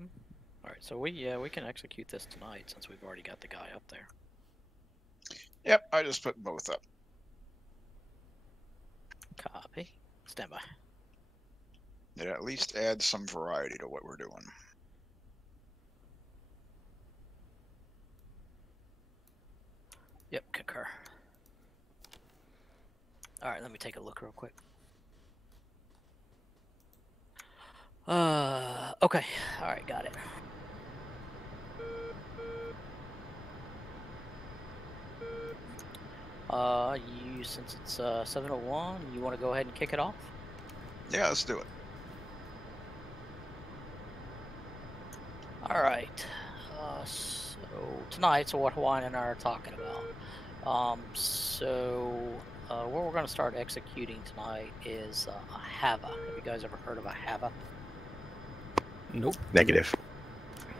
All right, so we can execute this tonight since we've already got the guy up there. Yep, I just put both up. Copy. Stand by. It at least adds some variety to what we're doing. Yep, concur. All right, let me take a look real quick. Okay. All right, got it. Since it's 7:01, you want to go ahead and kick it off? Yeah, let's do it. All right. So tonight, so what Hawaiian and I are talking about. What we're going to start executing tonight is a HVAA. Have you guys ever heard of a HVAA? Nope. Negative.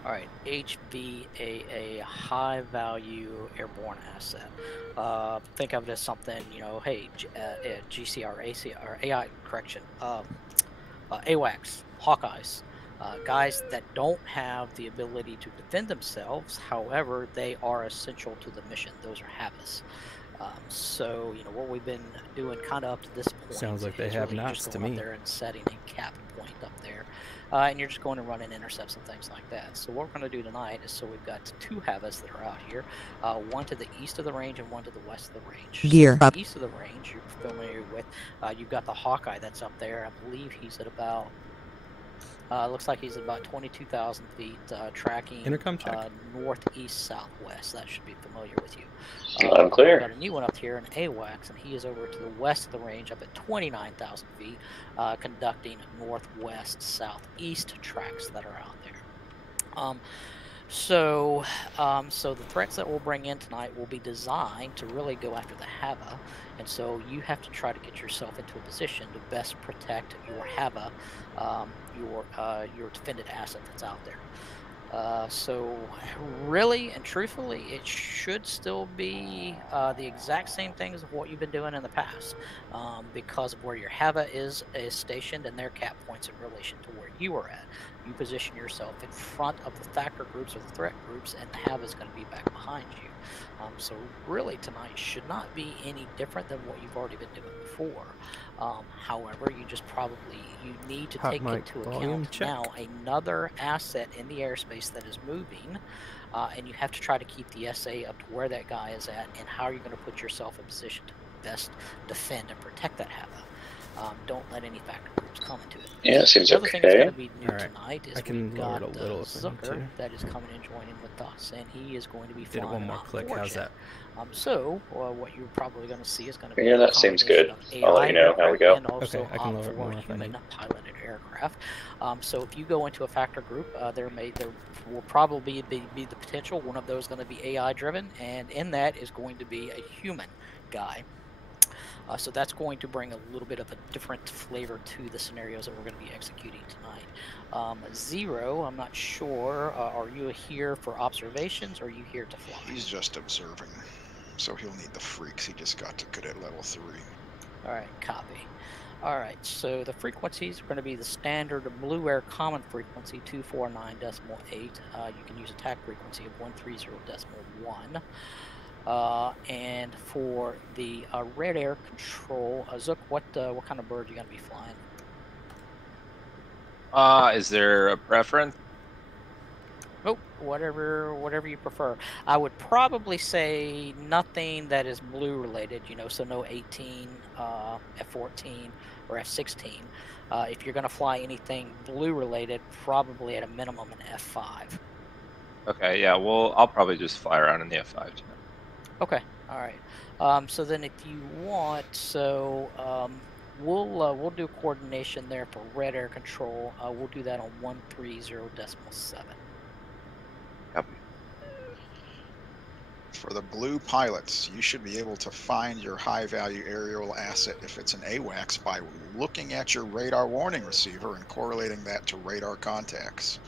All right, HVAA, high value airborne asset. Think of it as something, you know, hey, GCR, AC, or AI, correction, AWACS, Hawkeyes, guys that don't have the ability to defend themselves. However, they are essential to the mission. Those are HVAAs. So, you know, what we've been doing kind of up to this point Sounds like they is have really knots just to going me. up there and setting a cap point up there. And you're just going and running intercepts and things like that. So what we're going to do tonight is, so we've got two HVAAs that are out here, one to the east of the range and one to the west of the range. Gear so up. East of the range, you're familiar with, you've got the Hawkeye that's up there. I believe he's at about, looks like he's at about 22,000 feet, tracking Intercom check. northeast southwest. That should be familiar with you. I'm clear. We've got a new one up here, an AWACS, and he is over to the west of the range, up at 29,000 feet, conducting northwest southeast tracks that are out there. So the threats that we'll bring in tonight will be designed to really go after the HVAA, and so you have to try to get yourself into a position to best protect your HVAA, your defended asset that's out there. So really and truthfully, it should still be the exact same thing as what you've been doing in the past, because of where your HVAA is stationed and their cap points in relation to where you are at. You position yourself in front of the factor groups or the threat groups, and the HVAA is going to be back behind you. So really tonight should not be any different than what you've already been doing before. However, you need to Hot take mic into volume account check. now another asset in the airspace that is moving, and you have to try to keep the SA up to where that guy is at, and how you're going to put yourself in position to best defend and protect that HVAA. Don't let any factor groups come into it. Yeah, seems The other thing that's going okay. to be new Alright, tonight is I can we've lower got it a little if I need Zooker to. that is coming and joining with us, and he is going to be Did it flying one more an click. Opfor How's jet. that? What you're probably going to see is going to be Yeah, a that seems combination good. of I'll let you know how we go. and also Okay, I can lower it more Opfor if I human need. piloted aircraft. So if you go into a factor group, there will probably be the potential one of those going to be AI driven, and in that is going to be a human guy. So that's going to bring a little bit of a different flavor to the scenarios that we're going to be executing tonight. Zero, I'm not sure. Are you here for observations, or are you here to fly? He's just observing, so he'll need the freaks. He just got to cadet level 3. All right, copy. All right, so the frequencies are going to be the standard Blue Air common frequency 249.8. You can use attack frequency of 130.1. And for the red air control, Zook, what kind of bird are you going to be flying? Is there a preference? Oh, whatever you prefer. I would probably say nothing that is blue related, you know, so no 18, F-14, or F-16. If you're going to fly anything blue related, probably at a minimum an F-5. Okay, yeah, well, I'll probably just fly around in the F-5 tonight. Okay, all right. So then if you want, we'll do coordination there for red air control. We'll do that on 130.7. Copy. For the blue pilots, you should be able to find your high-value aerial asset if it's an AWACS by looking at your radar warning receiver and correlating that to radar contacts.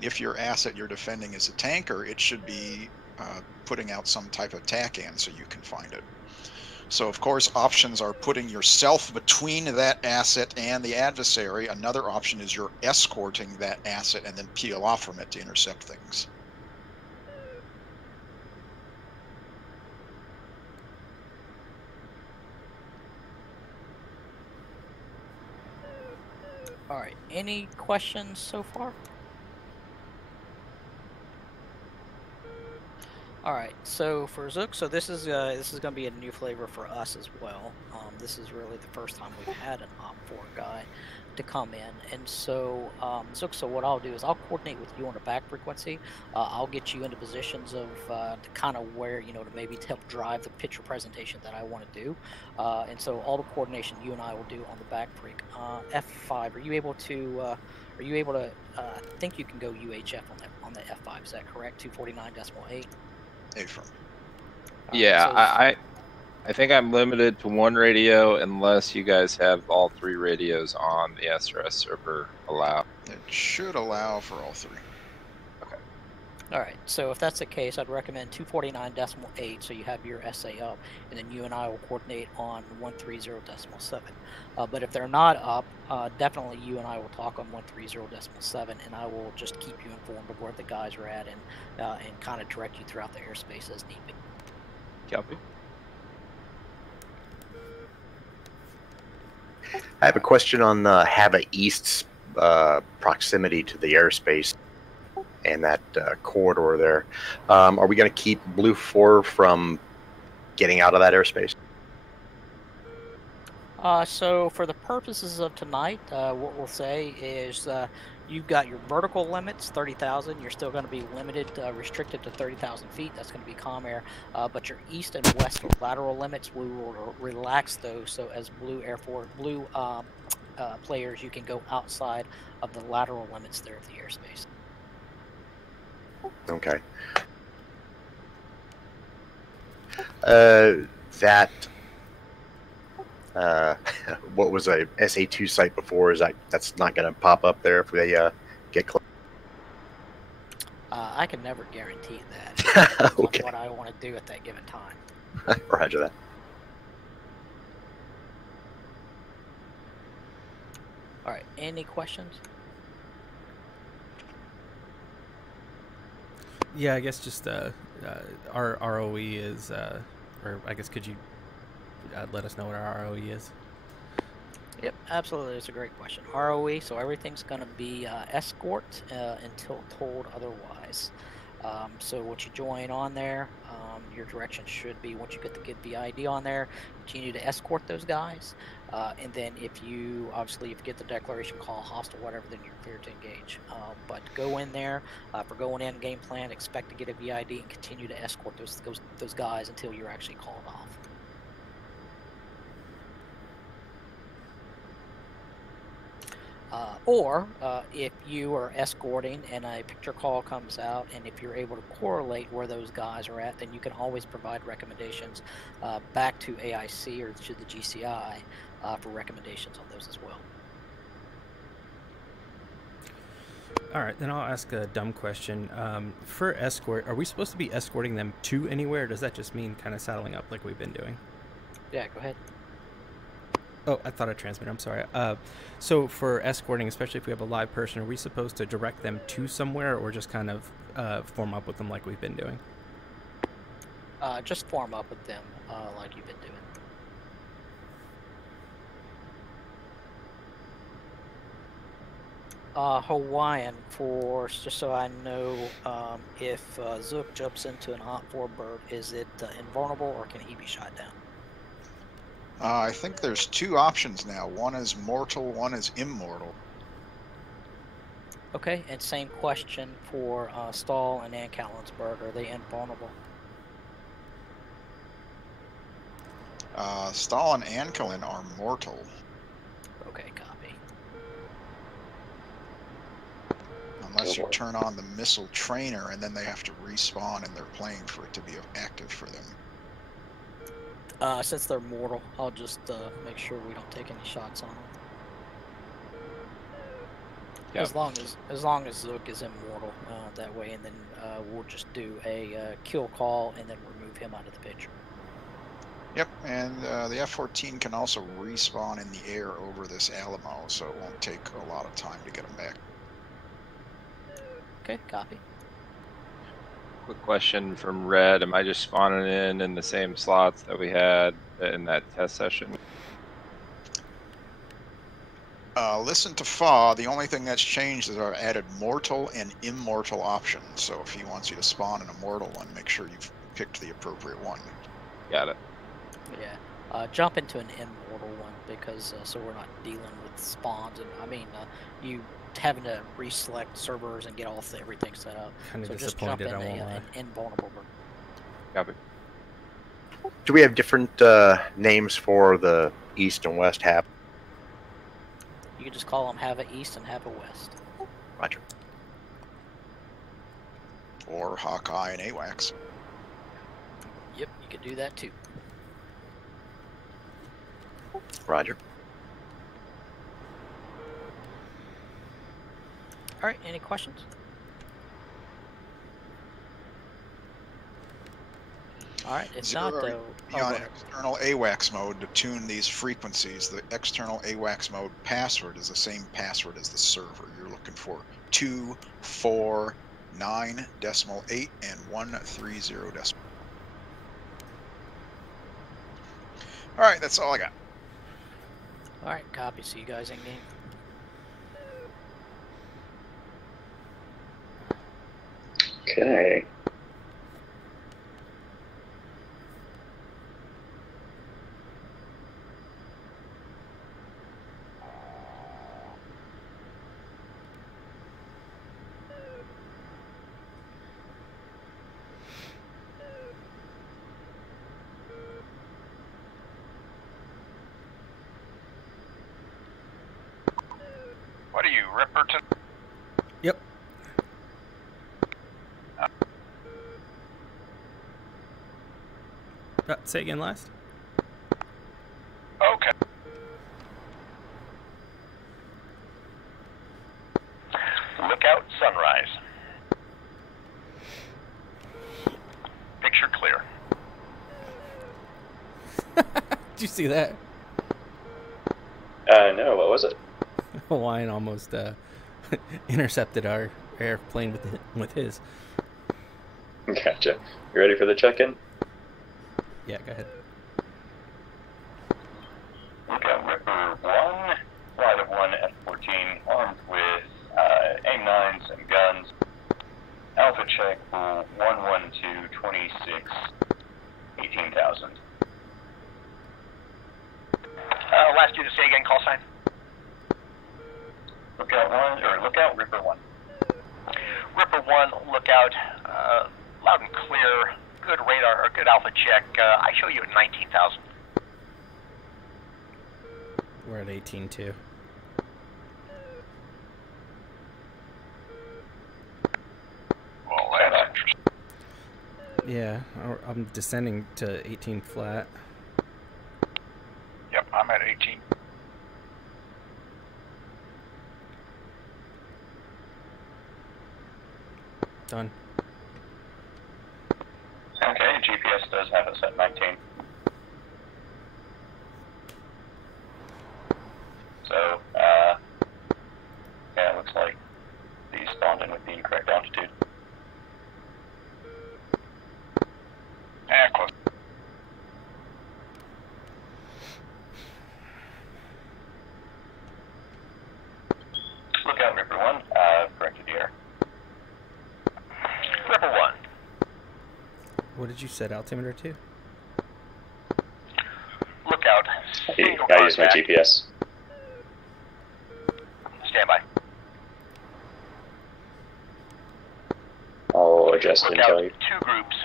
If your asset you're defending is a tanker, it should be putting out some type of TACAN so you can find it. So, of course, options are putting yourself between that asset and the adversary. Another option is you're escorting that asset and then peel off from it to intercept things. All right. Any questions so far? All right. So for Zook, so this is going to be a new flavor for us as well. This is really the first time we've had an Opfor guy to come in, and so Zook. So what I'll do is I'll coordinate with you on the back frequency. I'll get you into positions of to kind of where to maybe help drive the picture presentation that I want to do. And so all the coordination you and I will do on the back freak. F5. Are you able to? I think you can go UHF on the F5. Is that correct? 249.8. Affirm. Yeah, So I think I'm limited to one radio unless you guys have all 3 radios on the SRS server allow. It should allow for all 3. all right. So if that's the case, I'd recommend 249.8, so you have your SA up, and then you and I will coordinate on 130.7. But if they're not up, definitely you and I will talk on 130.7, and I will just keep you informed of where the guys are at and kind of direct you throughout the airspace as need be. Copy. I have a question on Hava East's proximity to the airspace and that corridor there. Are we going to keep Blue 4 from getting out of that airspace? So for the purposes of tonight, what we'll say is you've got your vertical limits, 30,000. You're still going to be limited, restricted to 30,000 feet. That's going to be calm air. But your east and west lateral limits, we will relax those. So as Blue Air Force, Blue players, you can go outside of the lateral limits there of the airspace. Okay. What was a SA2 site before? That's not going to pop up there if they get close? I can never guarantee that. Okay. What I want to do at that given time. Roger that. All right. Any questions? Yeah, I guess just our ROE is, or I guess could you let us know what our ROE is? Yep, absolutely. It's a great question. ROE, so everything's going to be escort until told otherwise. So once you join on there, your direction should be, once you get the VID on there, continue to escort those guys. And then if you get the declaration call, hostile, whatever, then you're clear to engage. But go in there, for going in game plan, expect to get a VID and continue to escort those guys until you're actually called off. Or if you are escorting and a picture call comes out, and if you're able to correlate where those guys are at, then you can always provide recommendations back to AIC or to the GCI for recommendations on those as well. All right, then I'll ask a dumb question. For escort, are we supposed to be escorting them to anywhere, or does that just mean kind of saddling up like we've been doing? Yeah, go ahead. Oh, I thought I transmitted. I'm sorry. So for escorting, especially if we have a live person, are we supposed to direct them to somewhere or just kind of form up with them like we've been doing? Just form up with them like you've been doing. Hawaiian Force, just so I know, if Zook jumps into an Opfor bird, is it invulnerable or can he be shot down? I think there's 2 options now. One is mortal, one is immortal. Okay, and same question for Stahl and Ann-Callan's bird. Are they invulnerable? Stahl and Ann-Callan are mortal. Okay, copy. Unless you turn on the missile trainer and then they have to respawn in their plane for it to be active for them. Since they're mortal, I'll just make sure we don't take any shots on them. Yep. As long as Zook is immortal that way, and then we'll just do a kill call and then remove him out of the picture. Yep, and the F-14 can also respawn in the air over this Alamo, so it won't take a lot of time to get them back. Okay, copy. Quick question from Red. Am I just spawning in the same slots that we had in that test session? Listen to Fa. The only thing that's changed is I've added mortal and immortal options. So if he wants you to spawn an immortal one, make sure you've picked the appropriate one. Got it. Yeah. Jump into an immortal one because so we're not dealing with spawns and you having to reselect servers and get everything set up. Kind of So just jump disappointed, in I won't lie. an invulnerable version. Copy. Do we have different names for the east and west half? You can just call them have a east and have a west. Roger. Or Hawkeye and AWACS. Yep, you could do that too. Roger. All right, any questions? All right, if not, Zero, though... be on external AWACS mode to tune these frequencies. The external AWACS mode password is the same password as the server. You're looking for 249.8 and 130 decimal. All right, that's all I got. All right, copy. See you guys in game. Okay. What are you, Ripperton? Yep. Say again last. Okay. Lookout sunrise. Picture clear. Did you see that? No, what was it? Hawaiian almost intercepted our airplane with his. Gotcha. You ready for the check-in? Yeah, go ahead. Lookout Ripper 1, flight of 1 F-14, armed with AIM-9s and guns. Alpha check for 11226, 18,000. Last you to say again, call sign. Lookout 1, or Lookout Ripper 1. Ripper 1, lookout, loud and clear, good radar, or good alpha check. I show you at 19,000. We're at 18-2. Well, that's interesting. Yeah, I'm descending to 18 flat. Yep, I'm at 18. Done. Okay, GPS does have us at 19. So, yeah, it looks like these spawned in with the incorrect altitude. Close. Lookout Ripper 1, corrected the air. Ripper 1. What did you set altimeter to? Lookout. I use my GPS. Stand by. I'll adjust and tell you. Two groups.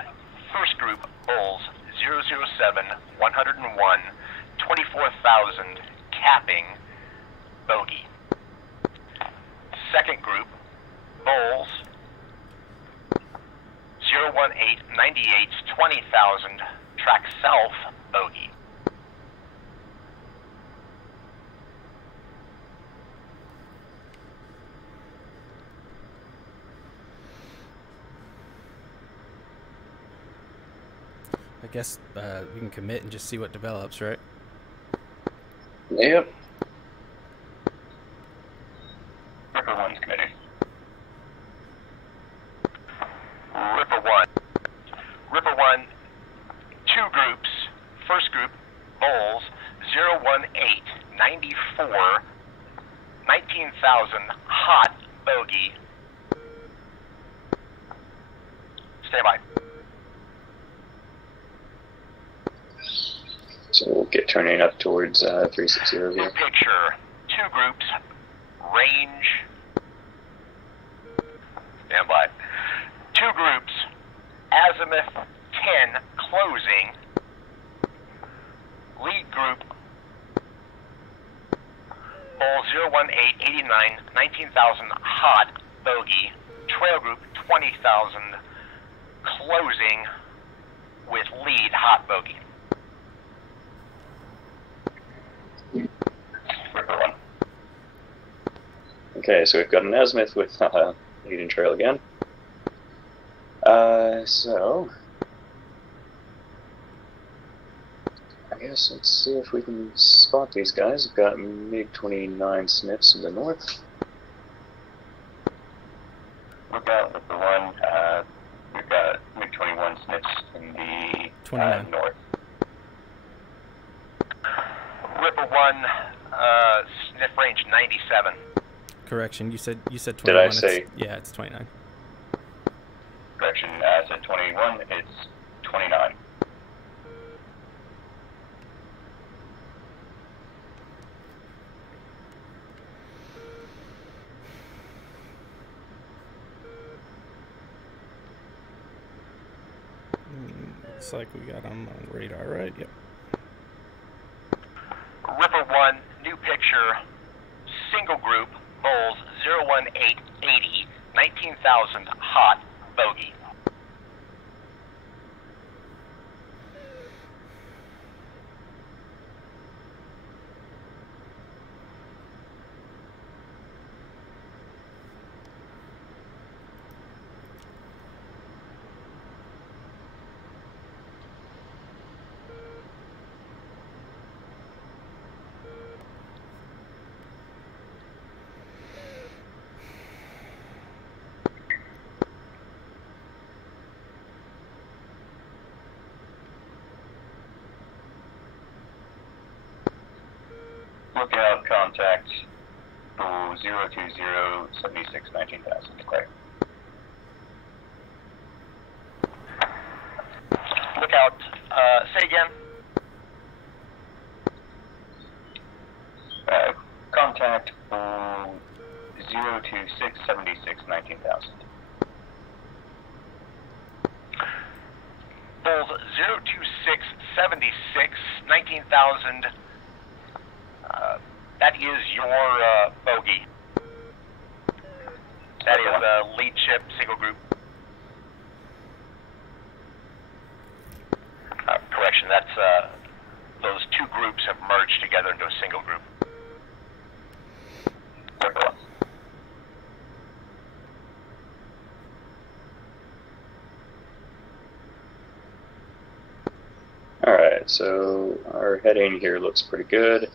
First group, Bulls, 007, 101, 24,000, capping, bogey. Second group, Bulls, 018, 98, 20,000, track south, bogey. guess we can commit and just see what develops, right? Yep. Ripper 1's committed. Ripper 1. Ripper 1, 2 groups. First group, Bowls, 018, 94, 19,000, hot, bogey. Stay by. So we'll get turning up towards 360 New here. picture, 2 groups, range. Stand by. 2 groups, azimuth 10, closing. Lead group, Bowl 018, 89, 19,000, hot, bogey. Trail group, 20,000, closing with lead, hot, bogey. Ripper 1. Okay, so we've got an azimuth with lead and trail again. So I guess let's see if we can spot these guys. We've got MiG-29 Smiths in the north. Look out, Ripper 1. We've got MiG-21 Smiths in the 29. north. Ripper 1, sniff range 97. Correction. You said 21. Did I say? Yeah, it's 29. Correction, I said 21, it's 29. Looks like we got them on radar, right? Yep. Ripper 1, new picture, single group, Bowls 01880, 19,000, hot, bogey. Lookout, contact, 020, 76, 19,000, declare. Lookout, say again. Contact, 026, 76, 19,000. Bulls 026, 76, 19,000. That is your bogey. That is lead ship, single group. Correction, that's those 2 groups have merged together into a single group. Alright, so our heading here looks pretty good.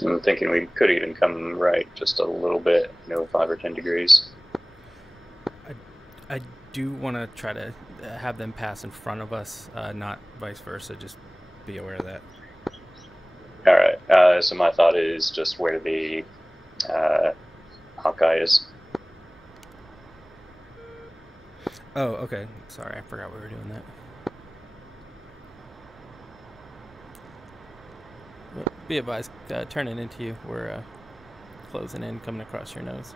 I'm thinking we could even come right just a little bit, 5 or 10 degrees. I do want to try to have them pass in front of us, not vice versa. Just be aware of that. Alright, so my thought is just where the Hawkeye is. Oh, okay. Sorry, I forgot we were doing that. Well, be advised, turning into you. We're closing in, coming across your nose.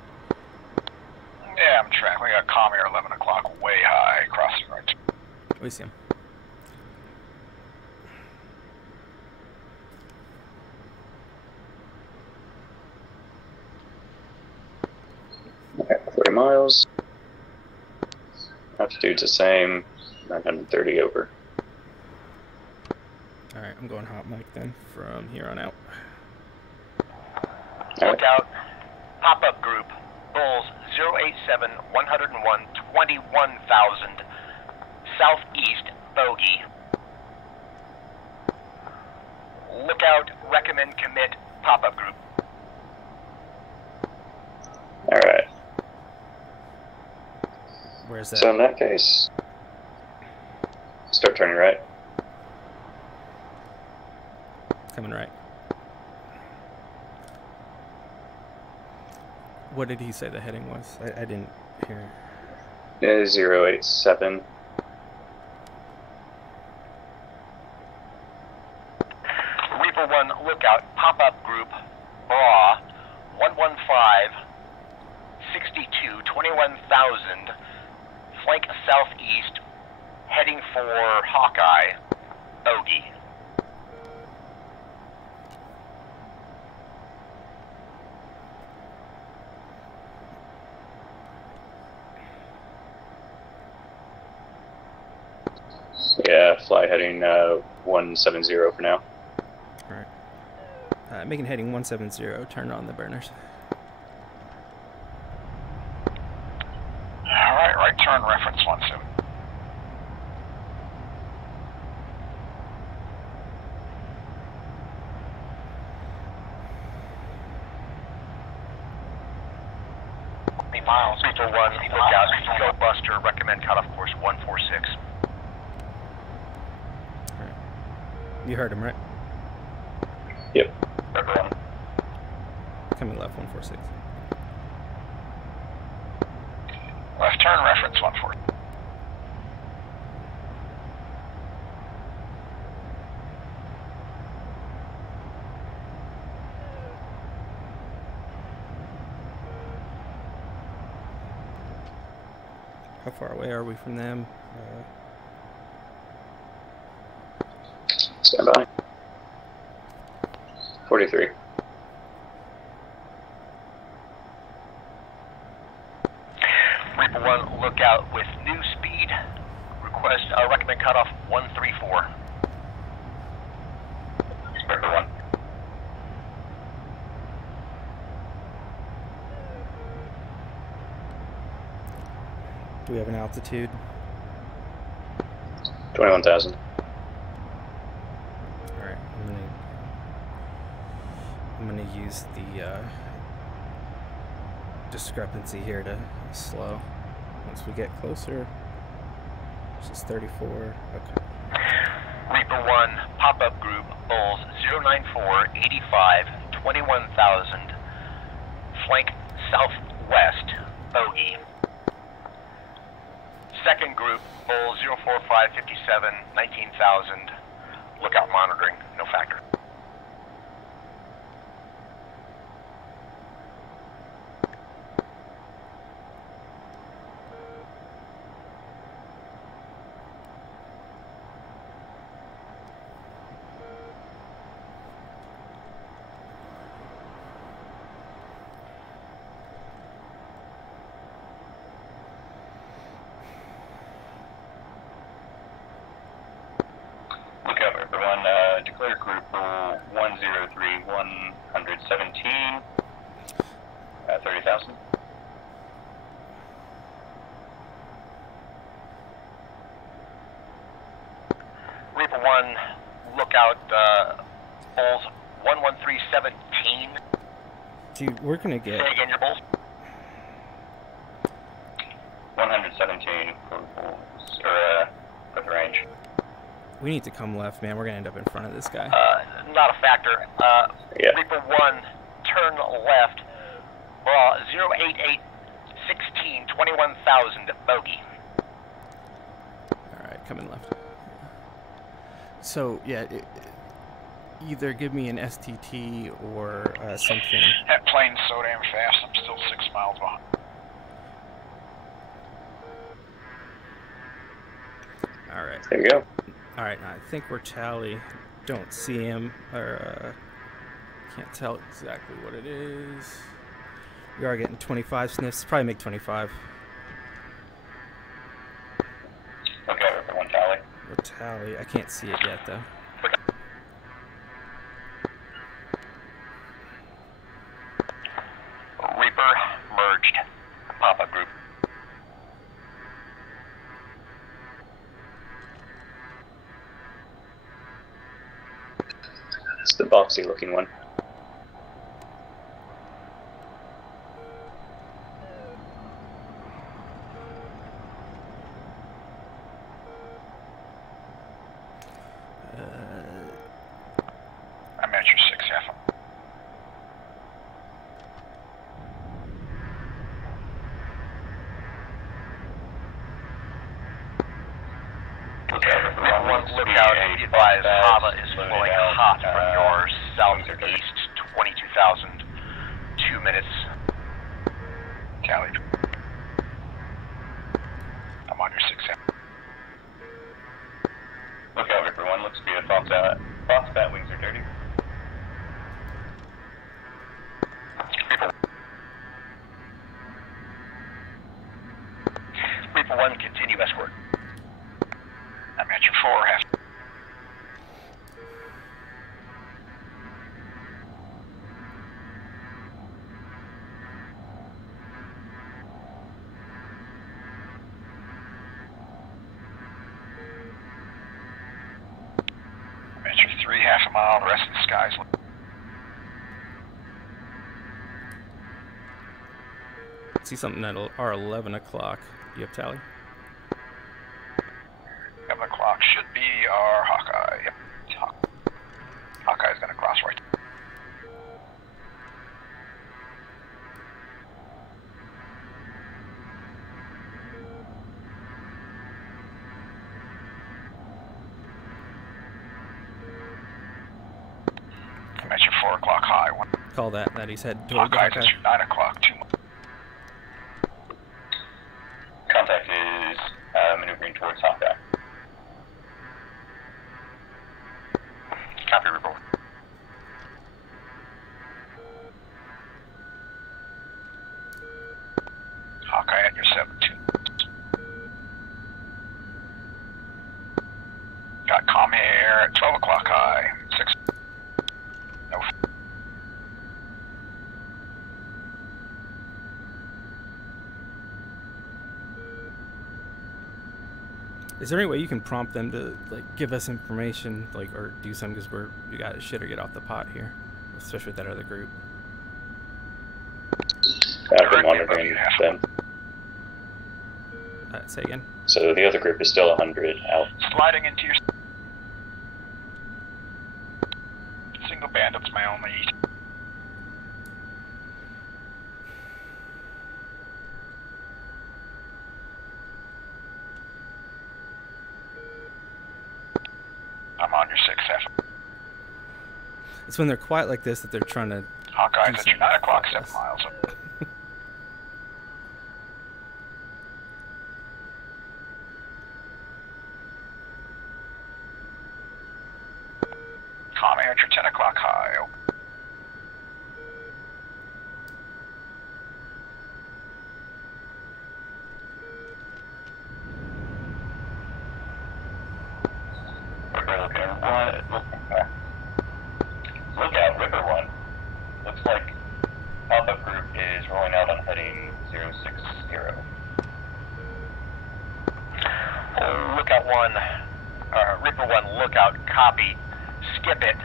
Yeah, I'm tracking. We got comm air 11 o'clock, way high, crossing right. We see him. Okay, 40 miles. Out to Dude's the same. 930 over. All right, I'm going hot mic then from here on out. Look out. Pop-up group. Bulls 087 101 21,000. Southeast bogey. Look out. Recommend commit. Pop-up group. Alright. Where's that? So in that case, start turning right. Coming right. What did he say the heading was? I didn't hear. 087. Reaper 1, lookout. Pop-up group. Bra 115 62 21,000. Flank southeast. Heading for Hawkeye. Bogey. Yeah, fly heading 170 for now. Alright. Making heading 170, turn on the burners. Alright, right turn, reference 17. Miles. Reaper 1, lookout. Go Buster, recommend cutoff course 146. Alright. You heard him, right? Yep. Reaper 1. Coming left 146. Left turn, reference 14. How far away are we from them? Stand by. 43. Reaper 1, lookout with new speed. Request, recommend cutoff 134. Reaper 1. Do we have an altitude? 21,000. Alright, I'm gonna use the discrepancy here to slow. Once we get closer, this is 34. Okay. Reaper 1, pop-up group, Bulls 094 85 21,000. Flank southwest, bogey. Second group, Bull 045 57 19,000. Lookout monitoring, no factor. Lookout, everyone. Declare group 103 117. 30,000. Reaper 1, lookout, Bulls 11317. Dude, we're gonna get. Say again, your Bulls. 117 for Bulls, or for the range. We need to come left, man. We're gonna end up in front of this guy. Not a factor. Yeah. Reaper 1, turn left. 088 16 21,000, bogey. Alright, coming left. So, yeah, either give me an STT or something. That plane's so damn fast, I'm still 6 miles behind. Alright. There you go. Alright, I think we're Charlie. Don't see him, or can't tell exactly what it is. We are getting 25 sniffs. Probably make 25. Tally. I can't see it yet, though. Reaper merged. Papa group. It's the boxy looking one. I'm at your 6F. One lookout, be advised, lava is flowing hot from your southeast, 22,000, 2 minutes. Tally. I'm on your 6F. Lookout, Ripper 1, looks good. Fox bat wings are dirty. Reaper 1, continue escort. I'm at your 4F. I'm at your 3 half a mile. The rest of the sky's See something at our 11 o'clock. You have Tally? 7 o'clock should be our Hawkeye. Yep. Hawkeye's gonna cross right. I'm at your 4 o'clock high. Call that he's headed toward the Hawkeye's Hawkeye. at your 9 o'clock. 2 Contact is maneuvering towards Hawkeye. Copy, report. Hawkeye at your 7-2. Got comm here at 12 o'clock high. 6. No. Is there any way you can prompt them to give us information, or do something, because we got shit or get off the pot here, especially with that other group? I've been monitoring them. Say again. So the other group is still 100 out. Sliding into your single bandit's my only. I'm on your 6F. It's when they're quiet like this that they're trying to. Hawkeye's at your 9 o'clock, 7 miles. Tommy at your 10 o'clock high. Lookout, Ripper 1. Looks like pop-up group is rolling out on heading 060. Lookout 1, Reaper 1, lookout, copy, skip it.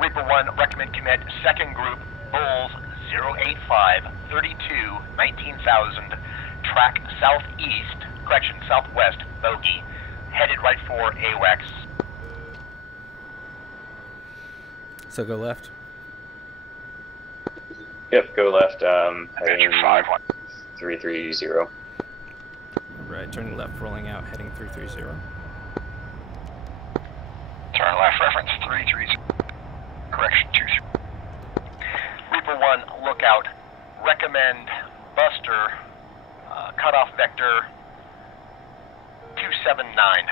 Reaper 1, recommend commit, second group, Bulls 085, 32, 19,000, track southwest, bogey, headed right for AWACS. So go left. Yep, go left, At heading your 5-1. 330. Right, turning left, rolling out, heading 330. Turn left, reference 330. Correction 23. Reaper 1, lookout, recommend Buster, cutoff vector 279.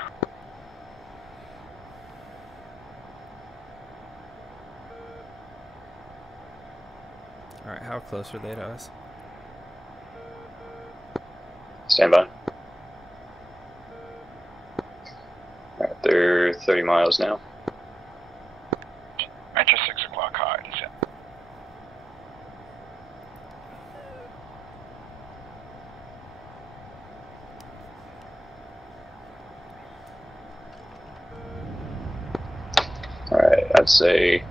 Alright, how close are they to us? Stand by. They're 30 miles now. Venture 6 o'clock high. Descent. Alright, I'd say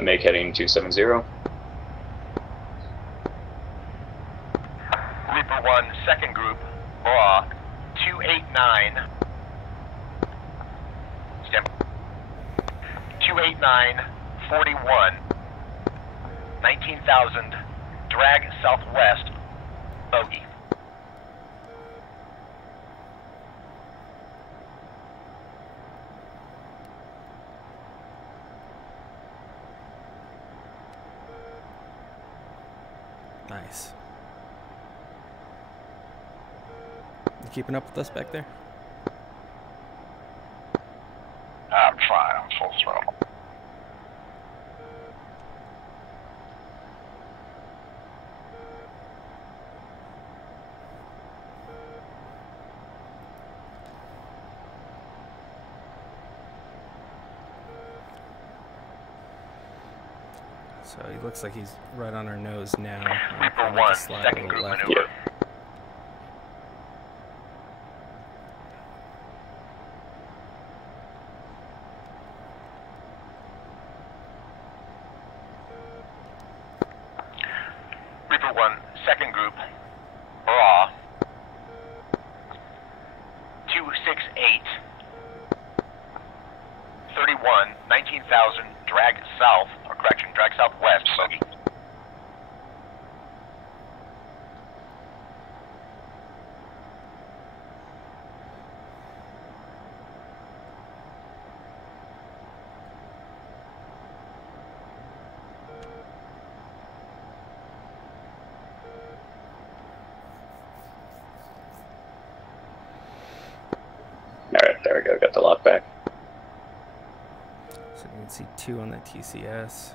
make heading 270. Reaper 1, second group, raw, 289. Stand. 289, 41, 19,000, drag southwest, bogey. Nice. You keeping up with us back there? I'm fine. I'm full throttle. So he looks like he's right on our nose now. Reaper 1, second group maneuver. Yeah. Reaper 1, second group, raw, 268, 31, 19,000, drag south, or correction, drag southwest, bogey. Alright, there we go, got the lock back. So you can see 2 on the TCS.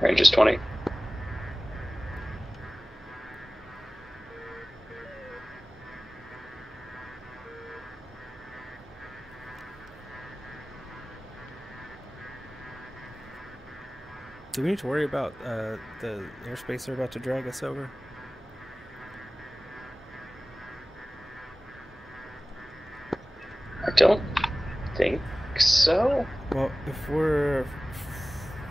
Range is 20. Do we need to worry about the airspace they're about to drag us over? I don't think so. Well, if we're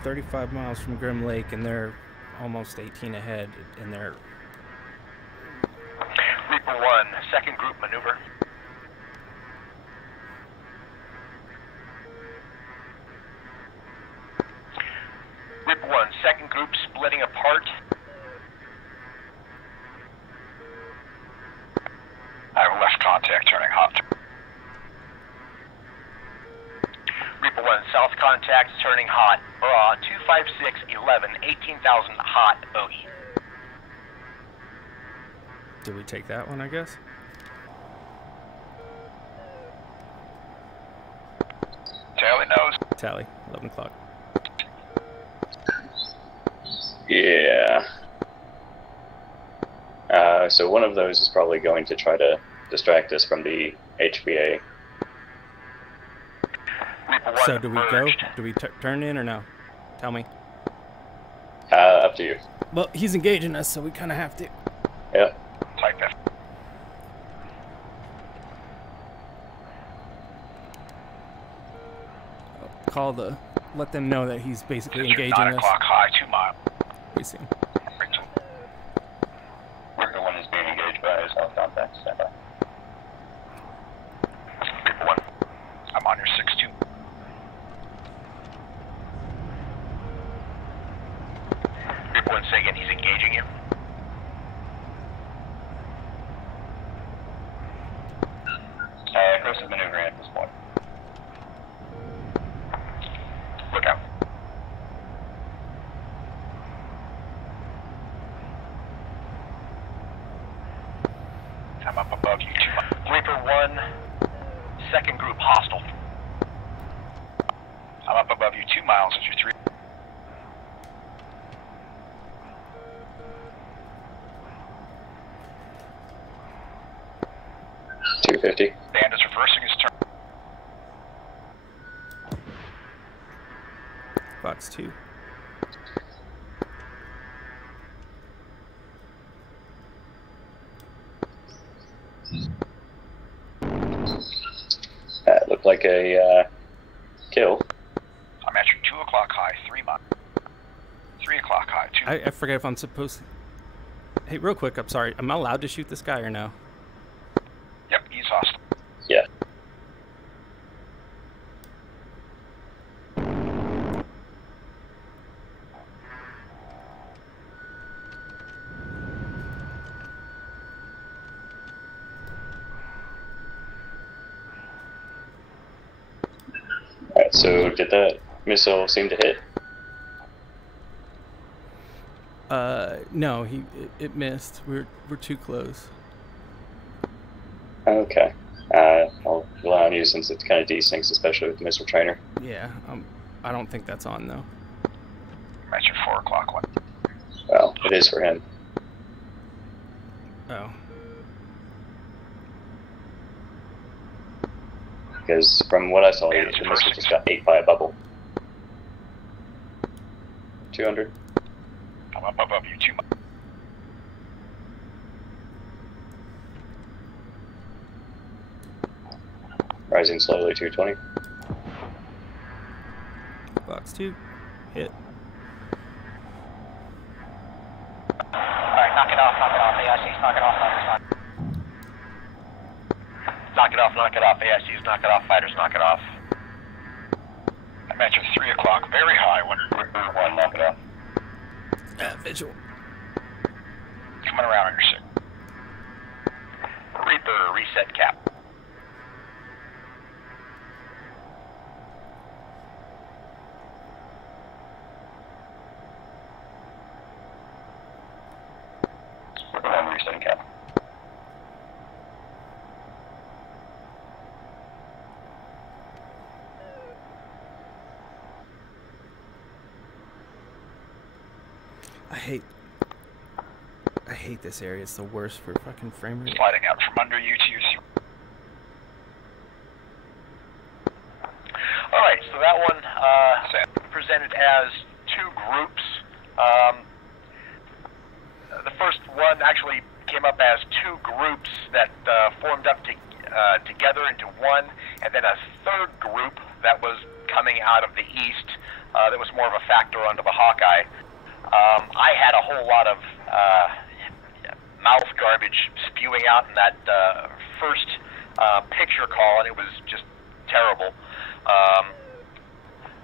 35 miles from Grim Lake and they're almost 18 ahead and they're... Reaper 1, second group maneuver. Reaper 1, second group splitting apart. I have left contact turning hot. Reaper 1, south contact turning hot. Raw, 256, 11, 18,000 hot, bogey. Do we take that one, I guess? Tally nose. Tally, 11 o'clock. Yeah. So one of those is probably going to try to distract us from the HVAA. Reaper 1, So do we go? merged. Do we turn in or no? Tell me. Up to you. Well, he's engaging us, so we kind of have to. Yeah. Type F. Let them know that he's basically District engaging 9 us. o'clock high, 2 miles. We see him. Worker 1 is being engaged by south contact. Stand by. Reaper 1, I'm on your 6-2. Reaper 1, say again, he's engaging you. Aggressive maneuvering at this point. Look out. I'm up above you 2 miles. Reaper 1, second group hostile. I'm up above you 2 miles as your 3. .250. Bandit's reversing his turn. Fox 2. That looked like a kill. I'm at your 2 o'clock high, 3 miles. 3 o'clock high, 2. I forget if I'm supposed to... Hey, real quick, I'm sorry. Am I allowed to shoot this guy or no? Yep, he's hostile. Yeah. Alright, so did that missile seem to hit? No, it missed. We're too close. Okay. I'll rely on you since it's kind of desyncs, especially with the missile trainer. Yeah, I don't think that's on though. I'm at your 4 o'clock one. Well, it is for him. Oh. Because from what I saw, Yeah, the it's missile reversing. just got ate by a bubble. 200. I'm up above you 2 miles. Rising slowly, 220. Fox 2. Hit. Alright, knock it off, AIC's knock it off, fighters knock it off, AIC's knock it off, fighters knock it off. I'm at your 3 o'clock, very high one. Reaper 1, knock it off. Visual. Coming around on your 6. Reaper, reset cap. Reaper 1, reset cap. I hate this area. It's the worst for fucking frame rate. Sliding out from under you to your 3. Alright, so that one presented as 2 groups. The first one actually came up as 2 groups that formed up together into one, and then a third group that was coming out of the east that was more of a factor under the Hawkeye. I had a whole lot of mouth garbage spewing out in that first picture call, and it was just terrible.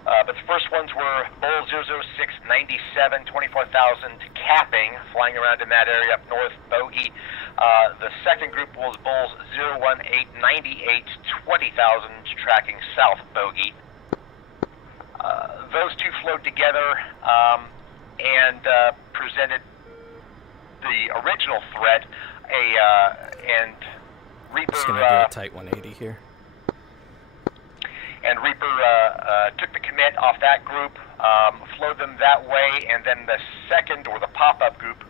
But the first ones were Bull 00697, 24,000 capping, flying around in that area up north, bogey. The second group was Bulls 01898, 20,000 tracking south, bogey. Those two flowed together and presented the original threat, and Reaper... Just gonna do a tight 180 here. And Reaper took the commit off that group, flowed them that way, and then the second, or the pop-up group,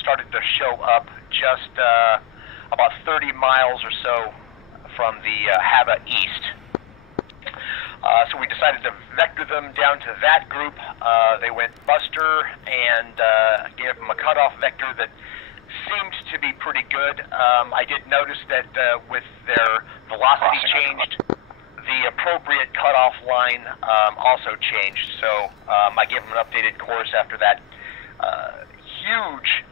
started to show up just about 30 miles or so from the Hava east. So we decided to vector them down to that group. They went buster and gave them a cutoff vector that seemed to be pretty good. I did notice that with their velocity changed, the appropriate cutoff line also changed. So I gave them an updated course after that. Huge.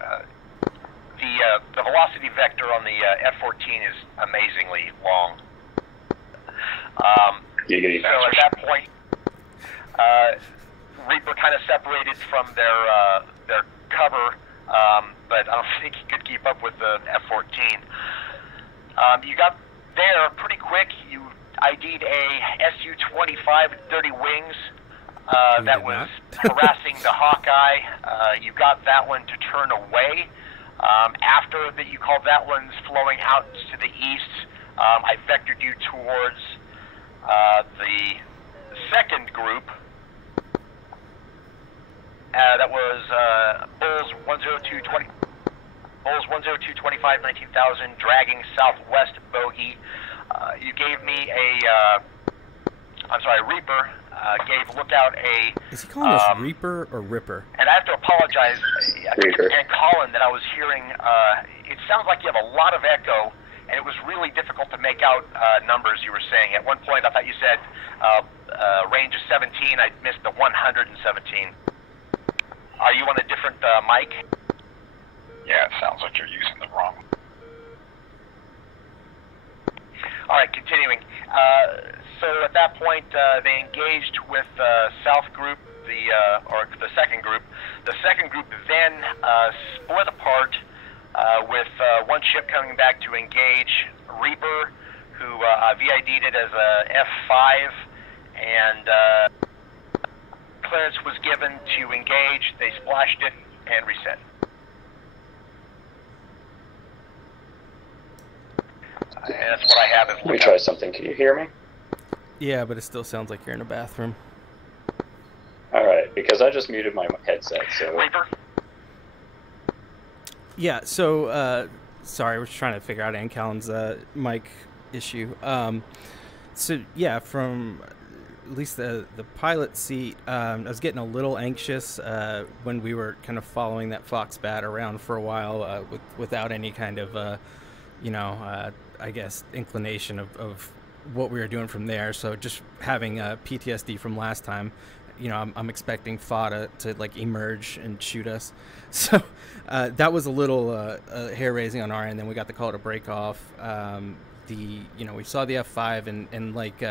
The velocity vector on the F-14 is amazingly long. So at that point, Reaper kind of separated from their cover, but I don't think he could keep up with the F-14. You got there pretty quick. You ID'd a Su-25 at 30 wings that was harassing the Hawkeye. You got that one to turn away. After that, you called that one's flowing out to the east. I vectored you towards the second group. That was Bulls 10220. Bulls 10225 19,000 dragging southwest bogey. You gave me a Reaper. Gave Lookout a. Is he calling us Reaper or Ripper? And I have to apologize, and Colin, that I was hearing. It sounds like you have a lot of echo, and it was really difficult to make out numbers you were saying. At one point, I thought you said range of 17. I missed the 117. Are you on a different mic? Yeah, it sounds like you're using the wrong. All right, continuing. So at that point, they engaged with South Group, the second group. The second group then split apart with one ship coming back to engage Reaper, who VID'd it as a F5, and clearance was given to engage. They splashed it and reset. And that's what I have. Let me try something. Can you hear me? Yeah, but it still sounds like you're in a bathroom. Alright, because I just muted my headset, so... Reaper? Yeah, so, sorry, we're trying to figure out Ann Callan's mic issue. So, yeah, from at least the pilot seat, I was getting a little anxious when we were kind of following that Foxbat around for a while without any kind of, I guess, inclination of what we were doing from there. So just having PTSD from last time, I'm expecting FATA to like emerge and shoot us. So that was a little hair raising on our end. Then we got the call to break off. We saw the F5 and like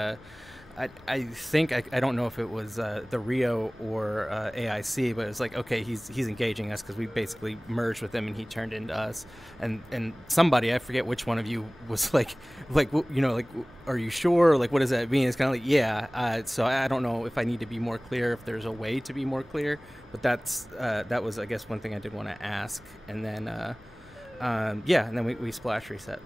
I think I don't know if it was the Rio or AIC, but it was like, okay, he's engaging us because we basically merged with him and he turned into us. And somebody, I forget which one of you, was like are you sure? Like, what does that mean? It's kind of like, yeah. So I don't know if I need to be more clear, if there's a way to be more clear. But that was, I guess, one thing I did want to ask. And then and then we splash reset.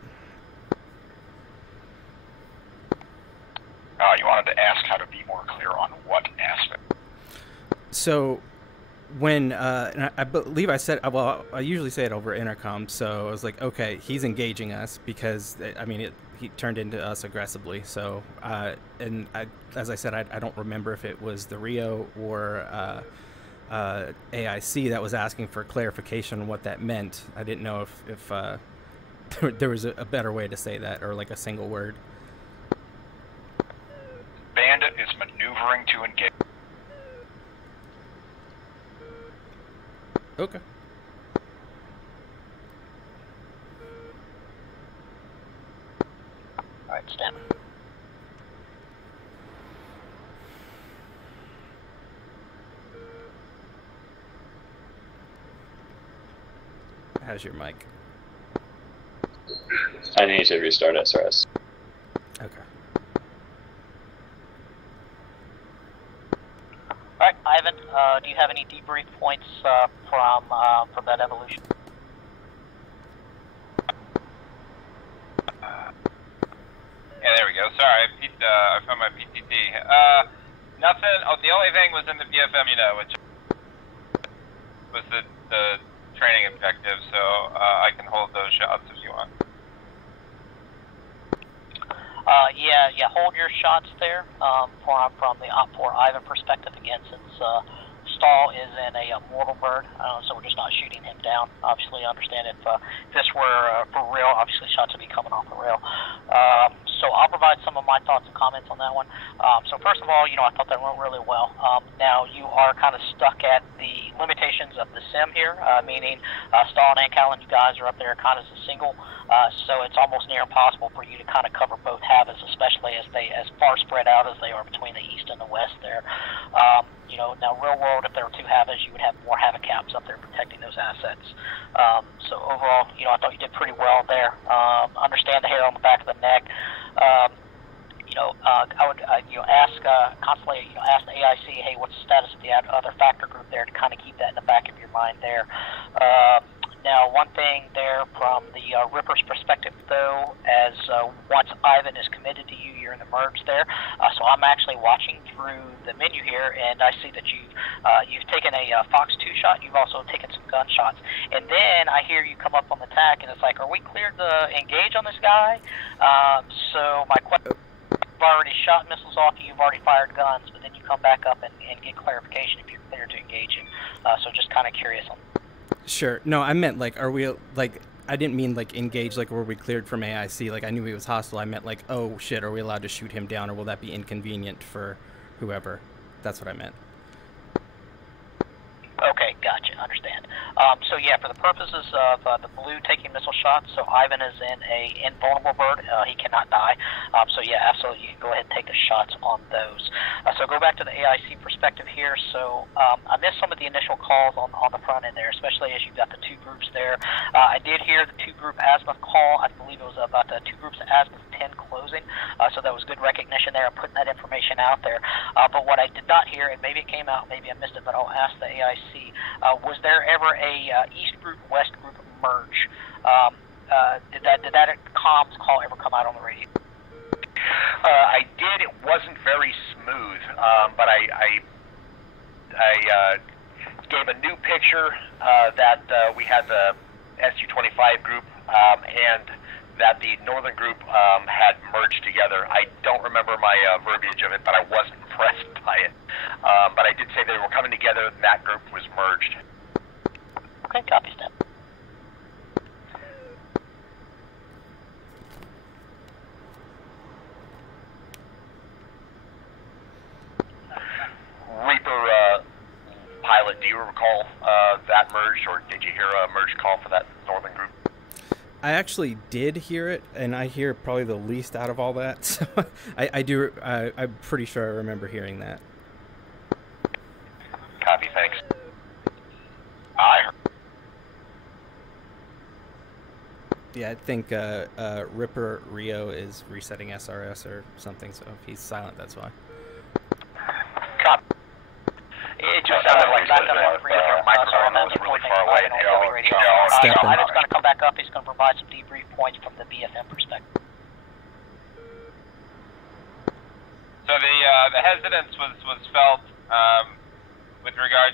You wanted to ask how to be more clear on what aspect? So when, and I believe I said, well, I usually say it over intercom, so I was like, okay, he's engaging us because, he turned into us aggressively. So, as I said, I don't remember if it was the Rio or AIC that was asking for clarification on what that meant. I didn't know if there was a better way to say that, or like a single word. Bandit is maneuvering to engage. Okay. Alright, stand. How's your mic? I need to restart SRS. Okay. Alright, Ivan, do you have any debrief points from that evolution? Yeah, there we go. Sorry, I found my PTT. Nothing. Oh, the only thing was in the BFM, which was the training objective, so I can hold those shots if you want. Yeah, hold your shots there from the Opfor Ivan perspective again, since Stahl is in a mortal bird, so we're just not shooting him down. Obviously, understand if this were for real, obviously shots would be coming off the rail. So I'll provide some of my thoughts and comments on that one. So first of all, I thought that went really well. Now you are kind of stuck at the limitations of the sim here, meaning Stahl and Callan, you guys are up there kind of as a single, so it's almost near impossible for you to kind of cover both halves, especially as far spread out as they are between the east and the west there. Now real world, if there were two Havas, you would have more Hava caps up there protecting those assets. So overall, I thought you did pretty well there. Understand the hair on the back of the neck. I would ask constantly, ask the AIC, hey, what's the status of the other factor group there, to kind of keep that in the back of your mind there. Now, one thing there from the Ripper's perspective, though, as once Ivan is committed to you, you're in the merge there. So I'm actually watching through the menu here, and I see that you've taken a Fox 2 shot. You've also taken some gunshots, and then I hear you come up on the TAC, and it's like, are we cleared to engage on this guy? So my question. You've already shot missiles off you, you've already fired guns, but then you come back up and get clarification if you're cleared to engage him. So just kind of curious on. Sure. No, I meant like, are we like? I didn't mean like engage. Like, were we cleared from AIC? Like, I knew he was hostile. I meant like, oh shit, are we allowed to shoot him down, or will that be inconvenient for whoever? That's what I meant. Okay, gotcha, understand. So yeah, for the purposes of the blue taking missile shots, so Ivan is in a invulnerable bird. He cannot die. So yeah, absolutely, you can go ahead and take the shots on those. So go back to the AIC perspective here. So I missed some of the initial calls on the front end there, especially as you've got the two groups there. I did hear the two-group azimuth call. I believe it was about the two groups of azimuth 10 closing. So that was good recognition there and putting that information out there. But what I did not hear, and maybe it came out, maybe I missed it, but I'll ask the AIC, was there ever a East group, West group merge? Did that comms call ever come out on the radio? I did. It wasn't very smooth, but I gave a new picture that we had the SU-25 group and that the northern group had merged together. I don't remember my verbiage of it, but I wasn't impressed by it. But I did say they were coming together and that group was merged. Okay, copy, Step. Reaper pilot, do you recall that merge, or did you hear a merge call for that northern group? I actually did hear it, and I hear probably the least out of all that. So I'm pretty sure I remember hearing that. Copy, thanks. I heard. Yeah, I think Ripper Rio is resetting SRS or something, so if he's silent, that's why. Copy. It just sounded like that microphone was really far away. Ivan's going to come back up. He's going to provide some debrief points from the BFM perspective. So the hesitance was felt with regard.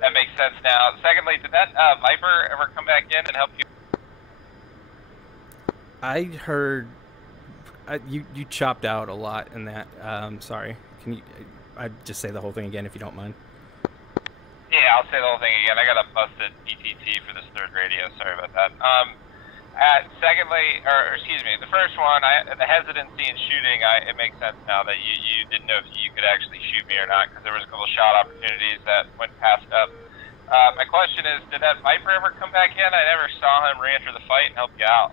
That makes sense now. Secondly, did that Viper ever come back in and help you? I heard you chopped out a lot in that. Sorry. Can you? I'd just say the whole thing again if you don't mind. Yeah, I'll say the whole thing again. I got a busted ETT for this third radio. Sorry about that. Secondly, the first one, the hesitancy in shooting, it makes sense now that you didn't know if you could actually shoot me or not, because there was a couple shot opportunities that went passed up. My question is, did that Viper ever come back in? I never saw him re-enter the fight and help you out.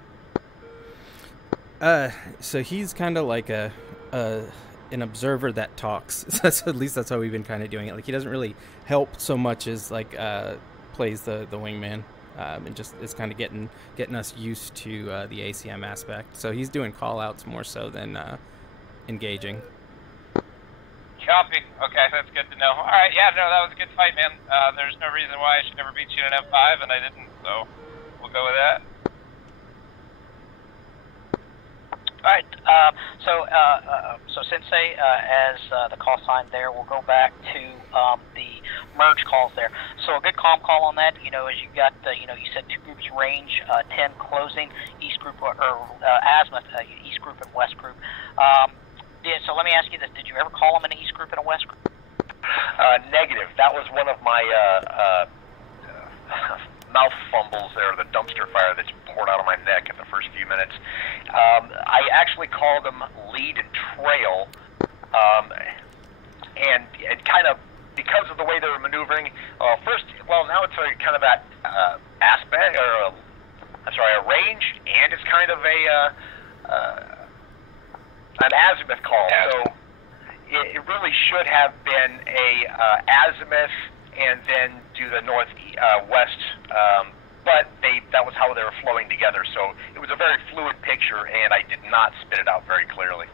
So he's kind of like an observer that talks. At least that's how we've been kind of doing it. Like, he doesn't really help so much as like plays the wingman. And just is kind of getting us used to the ACM aspect. So he's doing call-outs more so than engaging. Copy. Okay, that's good to know. All right, yeah, no, that was a good fight, man. There's no reason why I should never beat you in an F5, and I didn't, so we'll go with that. All right, so Sensei, as the call sign there, we'll go back to the merge calls there. So a good comm call on that, as you got, you said two groups range, 10 closing, East group, or azimuth, East group and West group. So let me ask you this, did you ever call them an East group and a West group? Negative. That was one of my mouth fumbles there, the dumpster fire that poured out of my neck in the first few minutes. I actually called them lead and trail, and it kind of, because of the way they were maneuvering, now it's kind of that aspect, or a range, and it's kind of an azimuth call. So it really should have been a azimuth and then do the northwest, but that was how they were flowing together. So it was a very fluid picture, and I did not spit it out very clearly.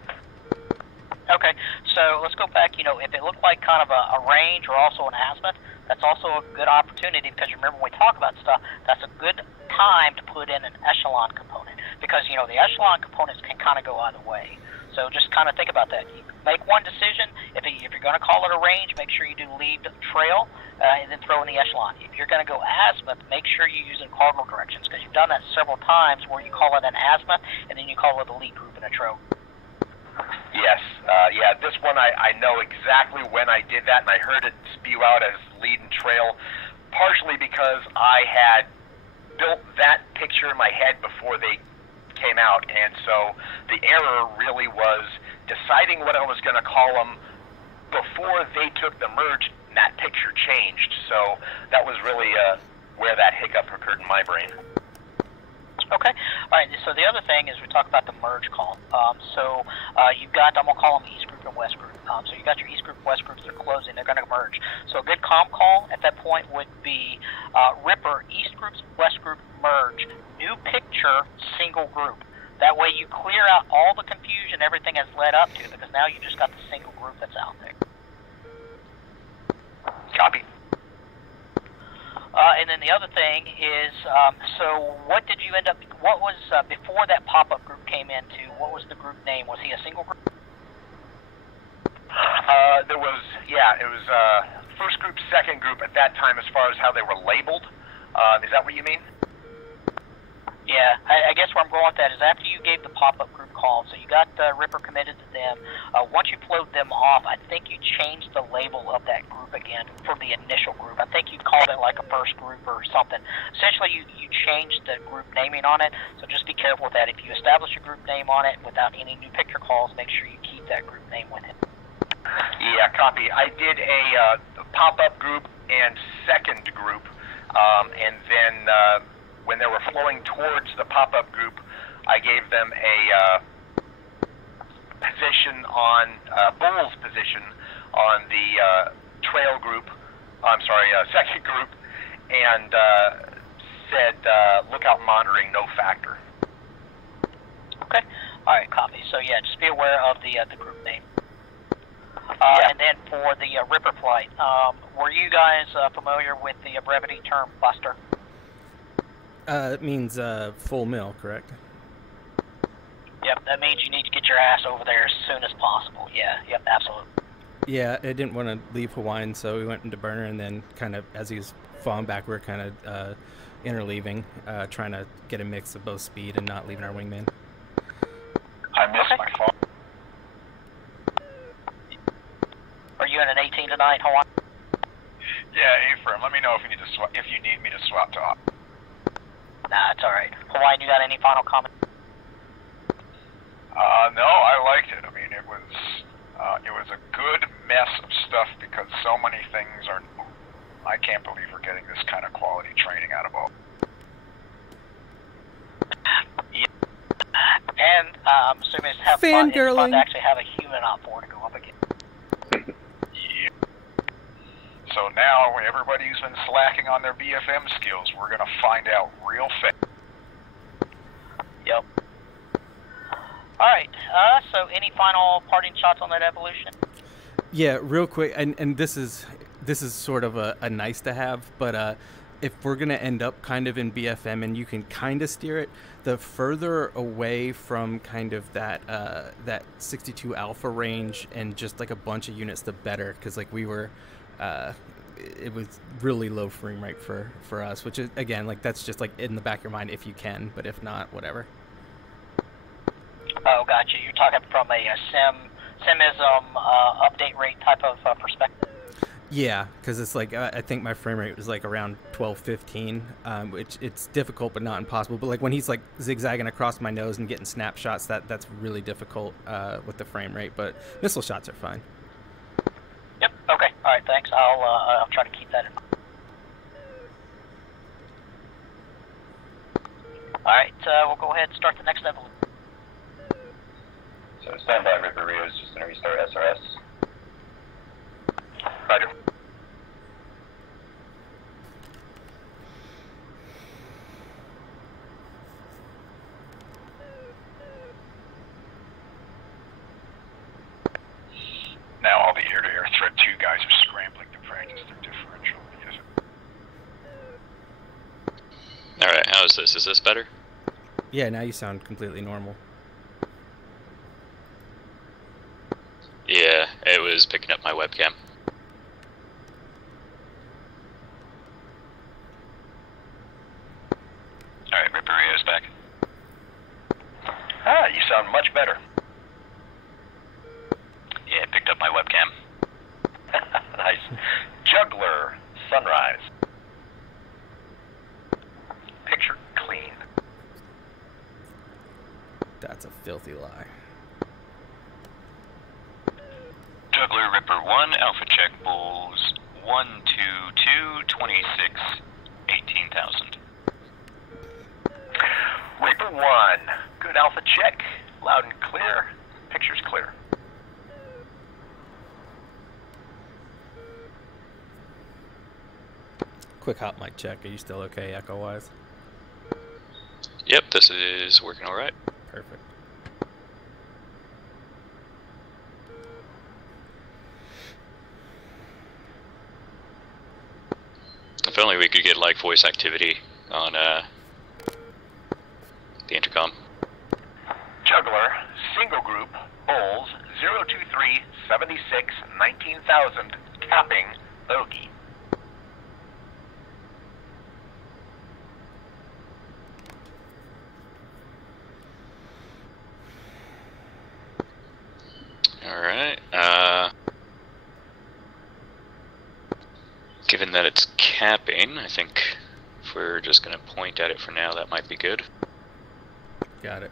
Okay, so let's go back. You know, if it looked like kind of a range or also an azimuth, that's also a good opportunity because remember when we talk about stuff, that's a good time to put in an echelon component because, you know, the echelon components can kind of go either way. So just kind of think about that. You make one decision. If you're going to call it a range, make sure you do lead trail and then throw in the echelon. If you're going to go azimuth, make sure you use in cardinal directions because you've done that several times where you call it an azimuth and then you call it a lead group and a trail. Yes, yeah, this one I know exactly when I did that, and I heard it spew out as lead and trail, partially because I had built that picture in my head before they came out, and so the error really was deciding what I was going to call them before they took the merge, and that picture changed, so that was really where that hiccup occurred in my brain. Okay. All right. So the other thing is we talk about the merge call. You've got, I'm going to call them East Group and West Group. So you got your East Group, West Groups, they're closing, they're going to merge. So a good comm call at that point would be Ripper, East Groups, West Group, merge, new picture, single group. That way you clear out all the confusion everything has led up to because now you just got the single group that's out there. Copy. And then the other thing is, so what did you end up, what was, before that pop-up group came into, what was the group name? Was he a single group? There was, yeah, it was first group, second group at that time as far as how they were labeled. Is that what you mean? Yeah, I guess where I'm going with that is after you gave the pop-up group call, so you got Ripper committed to them. Once you flowed them off, I think you changed the label of that group again for the initial group. I think you called it like a first group or something. Essentially, you changed the group naming on it, so just be careful with that. If you establish a group name on it without any new picture calls, make sure you keep that group name with it. Yeah, copy. I did a pop-up group and second group, and then when they were flowing towards the pop-up group, I gave them a position on, Bull's position on the trail group, second group, and said lookout monitoring no factor. Okay. All right, copy. So yeah, just be aware of the group name. Yeah. And then for the Ripper flight, were you guys familiar with the brevity term buster? It means full mill, correct? Yep, that means you need to get your ass over there as soon as possible. Yeah, yep, absolutely. Yeah, I didn't want to leave Hawaiian, so we went into burner, and then kind of as he was falling back, we were kind of interleaving, trying to get a mix of both speed and not leaving our wingman. I missed my phone. Are you in an 18 tonight, Hawaii? Yeah, A-firm. Let me know if you need to swap. If you need me to swap to op. Nah, it's all right. Hawaiian, you got any final comment? No, I liked it. I mean, it was a good mess of stuff because so many things are new. I can't believe we're getting this kind of quality training out of all. Yeah. And I'm assuming it's fun to actually have a human Opfor to go up against. Yeah. So now, everybody who's been slacking on their BFM skills, we're going to find out real fast. Yep. All right. So, any final parting shots on that evolution? Yeah, real quick, and this is sort of a nice to have, but if we're gonna end up kind of in BFM and you can kind of steer it, the further away from kind of that 62 alpha range and just like a bunch of units, the better, because like we were. It was really low frame rate for us, which is, again, like that's just like in the back of your mind if you can, but if not, whatever. Oh, gotcha. You're talking from a simism update rate type of perspective. Yeah, because it's like I think my frame rate was like around 12-15, which it's difficult but not impossible. But like when he's like zigzagging across my nose and getting snapshots, that's really difficult with the frame rate. But missile shots are fine. Yep. Okay. All right. Thanks. I'll try to keep that in mind. All right. We'll go ahead and start the next evolution. So stand by, Ripper Rios, just going to restart SRS. Roger. this? Is this better? Yeah, now you sound completely normal. Yeah, it was picking up my webcam. Alright, Ripper Rio's back. Ah, you sound much better. Yeah, it picked up my webcam. Nice. Juggler, Sunrise. Picture clean. That's a filthy lie. Juggler Ripper 1, Alpha check, Bulls 122, 26, 18,000. Ripper 1, good Alpha check. Loud and clear. Picture's clear. Quick hot mic check. Are you still okay echo-wise? Yep, this is working alright. Perfect. If only we could get like voice activity on the intercom. Juggler, single group, Bulls, 023, 76, 19,000, capping, bogey. Alright, given that it's capping, I think if we're just going to point at it for now, that might be good. Got it.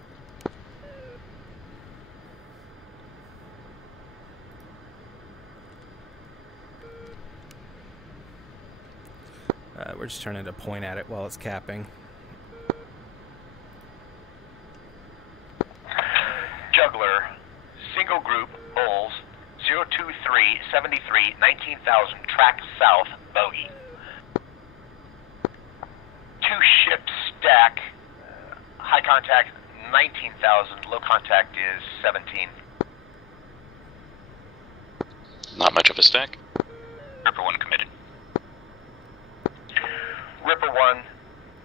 We're just turning to point at it while it's capping. Juggler, single group, Bulls, 023, 73, 19,000, track south, bogey. Two ships stack, high contact 19,000, low contact is 17. Not much of a stack. Ripper 1 committed. Ripper 1,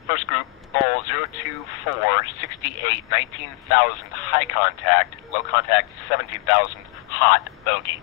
first group, Bull 024, 68, 19,000, high contact, low contact 17,000, hot, bogey.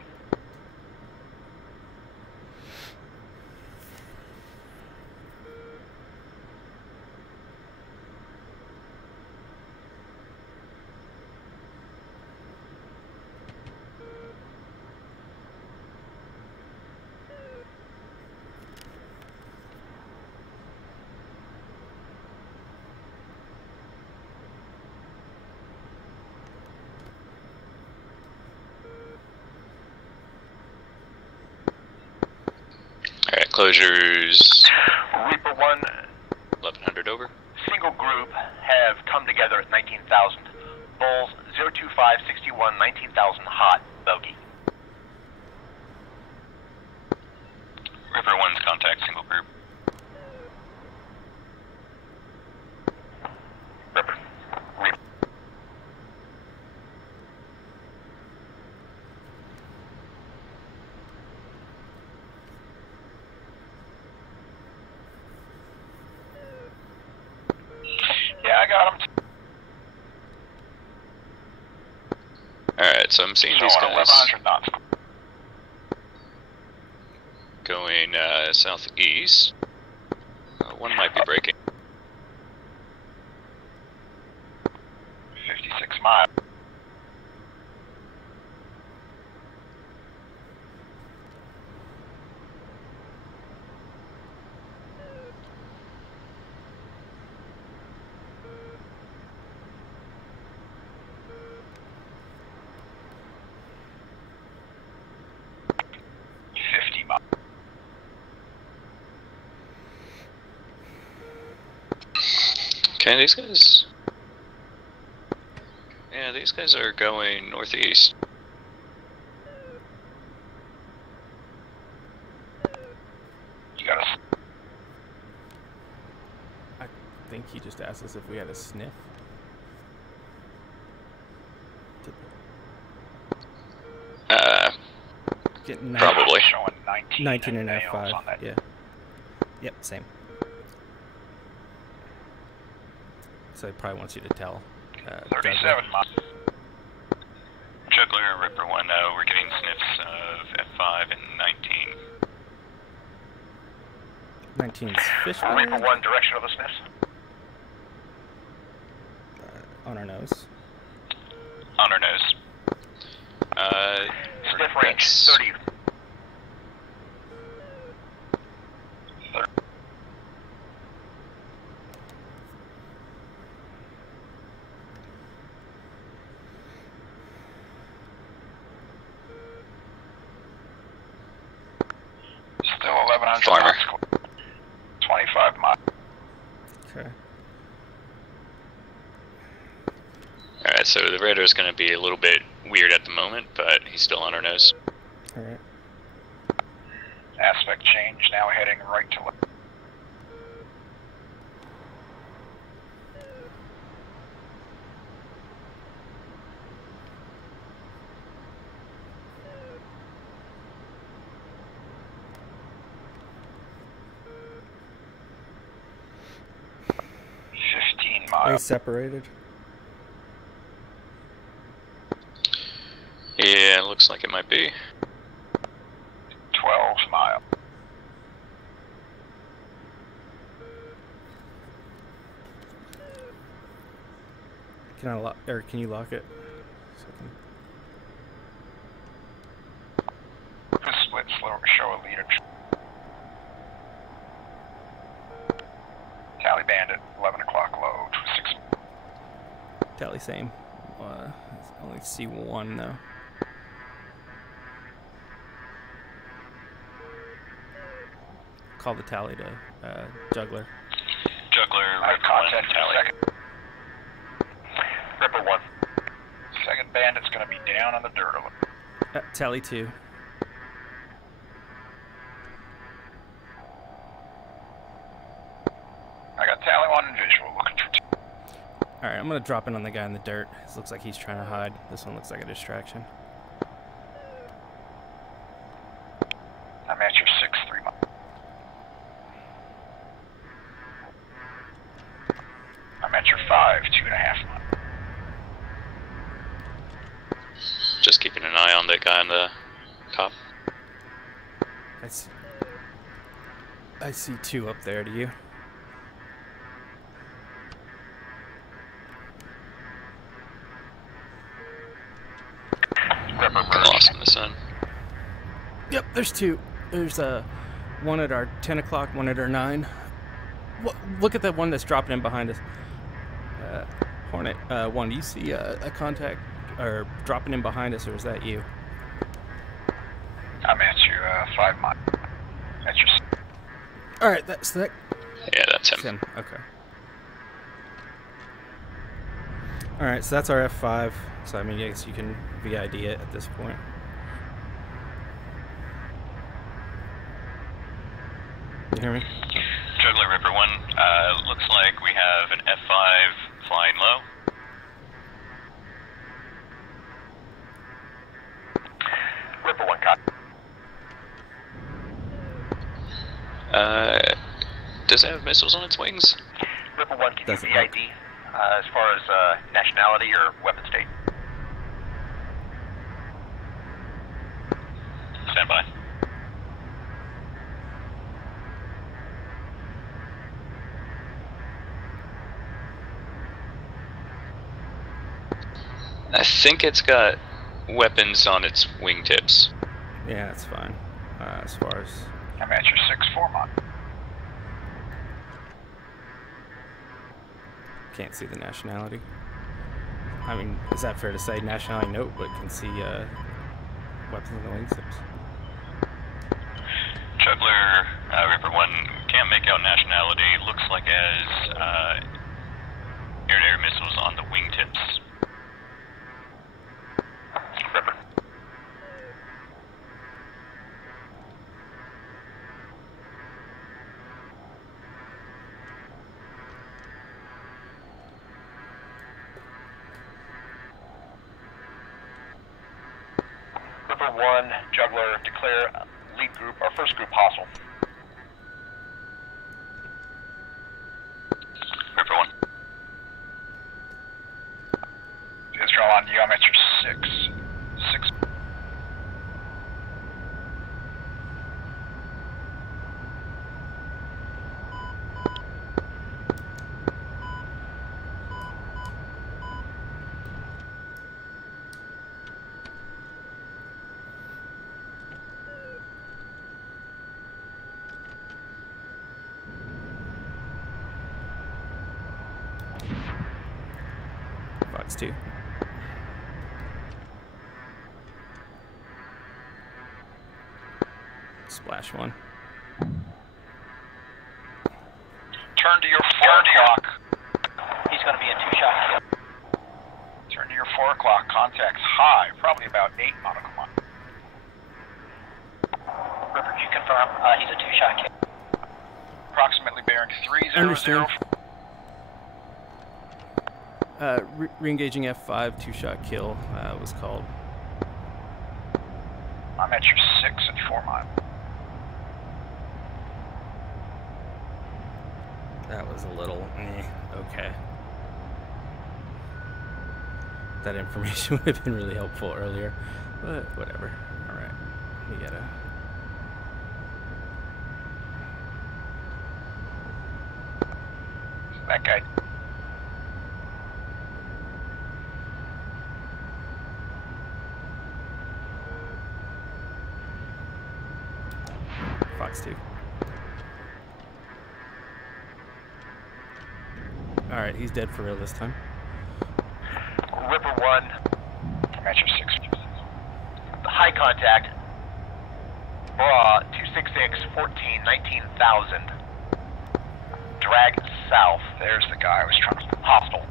Alright, closures Reaper 1, 1100 over. single group have come together at 19,000. Bulls 025, 61, 19,000, hot, bogey. Ripper 1's contact, single group. Ripper. Reaper. Yeah, I got him. Alright, so I'm seeing these Showing guys 1,100 knots. going southeast. One might be breaking. 56 miles. Okay, these guys... Yeah, these guys are going northeast. You got us. I think he just asked us if we had a sniff. Getting Probably. Showing 19 and nails F5. on that. Yeah. Yep, same. so he probably wants you to tell. 37 miles. Juggler, Ripper 1, we're getting sniffs of F5 and 19. 19's fish. Reaper 1, direction of the sniffs. On our nose. On our nose. Sniff range 30. Still 1100 Farmer. miles. 25 miles. Okay. Alright, so the radar is going to be a little bit weird at the moment, but he's still on our nose. All right. Aspect change, now heading right to left. Are they separated? Yeah, it looks like it might be. 12 miles. Can I lock, or can you lock it? Second. Split slow, show a leader. Tally bandit, 11 o'clock low, 6. Tally same. Only see one though. Call the tally to Juggler. Juggler, I have Ripper 1, contact for tally. second. Ripper 1. Second bandit's gonna be down on the dirt a little. Tally 2. I got tally 1 and visual, looking for 2. Alright, I'm gonna drop in on the guy in the dirt. This looks like he's trying to hide. This one looks like a distraction. I'm at your 6-3 mile. I'm at your 5, 2.5 mile. Just keeping an eye on the guy on the top. I see 2 up there, do you? Lost in the sun. Yep, there's 2. There's one at our 10 o'clock, one at our 9. Look at that one that's dropping in behind us. Hornet 1, do you see a contact or dropping in behind us, or is that you? I'm at your 5 mile. At your 6. Alright, that's that. Yeah, that's him. It's him. Okay. Alright, so that's our F5. So, I mean, I guess you can VID it at this point. You hear me? Juggler, Ripper 1, looks like we have an F5 flying low. Ripper 1, copy. Does it have missiles on its wings? Ripper 1, can Doesn't you VID as far as nationality or weapon state? Stand by. I think it's got weapons on its wingtips. Yeah, that's fine. As far as... I'm at your 6-4 mile. Can't see the nationality. I mean, is that fair to say? Nationality note, but can see weapons on the wingtips. Juggler, Ripper 1, can't make out nationality. Looks like as air-to-air missiles on the wingtips. Ripper. Ripper 1, Juggler, declare lead group, or first group hostile. Ripper 1. Fox 2. Splash 1. Turn to your 4 o'clock. He's going to be a 2-shot kill. Turn to your 4 o'clock. Contacts high, probably about 8 nautical miles. Ripper, you confirm he's a 2-shot kill. Approximately bearing 300. Understand. Re-engaging F5, 2-shot kill was called. I'm at your 6 at 4 mile. That was a little okay. That information would have been really helpful earlier, but whatever. All right, we gotta. That guy. Fox 2. Alright, he's dead for real this time. Ripper 1. I'm at your 6. High contact. Bra 266 14 19,000. Drag south. There's the guy I was trying to... Hostile.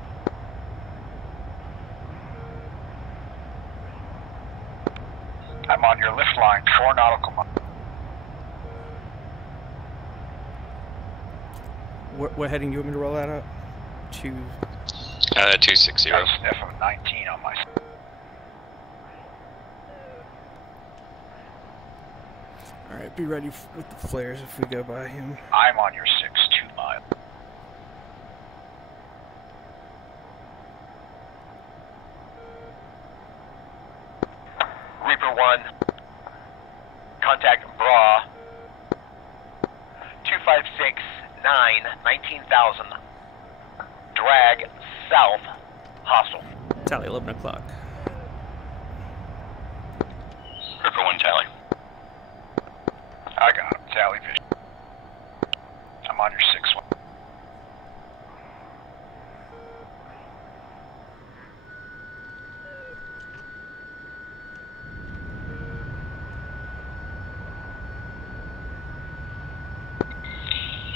I'm on your lift line, 4 nautical miles. What heading do you want me to roll that up? 260. That's F-19 on my... Alright, be ready with the flares if we go by him. I'm on your 6, 2 mile. Reaper 1. Contact Bra 256 19,000. Drag south. Hostile. Tally, 11 o'clock. Ripper 1 tally. I got him. Tally vision. I'm on your 6 one.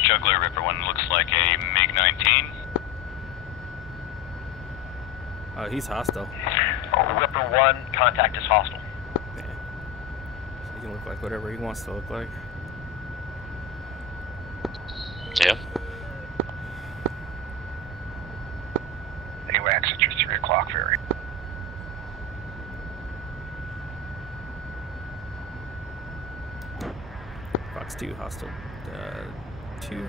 Juggler Ripper 1 looks like a MiG-19. Oh, he's hostile. Ripper 1. Contact is hostile. Yeah. So he can look like whatever he wants to look like. Yeah. AWACS at your 3 o'clock ferry. Fox 2, hostile. 2.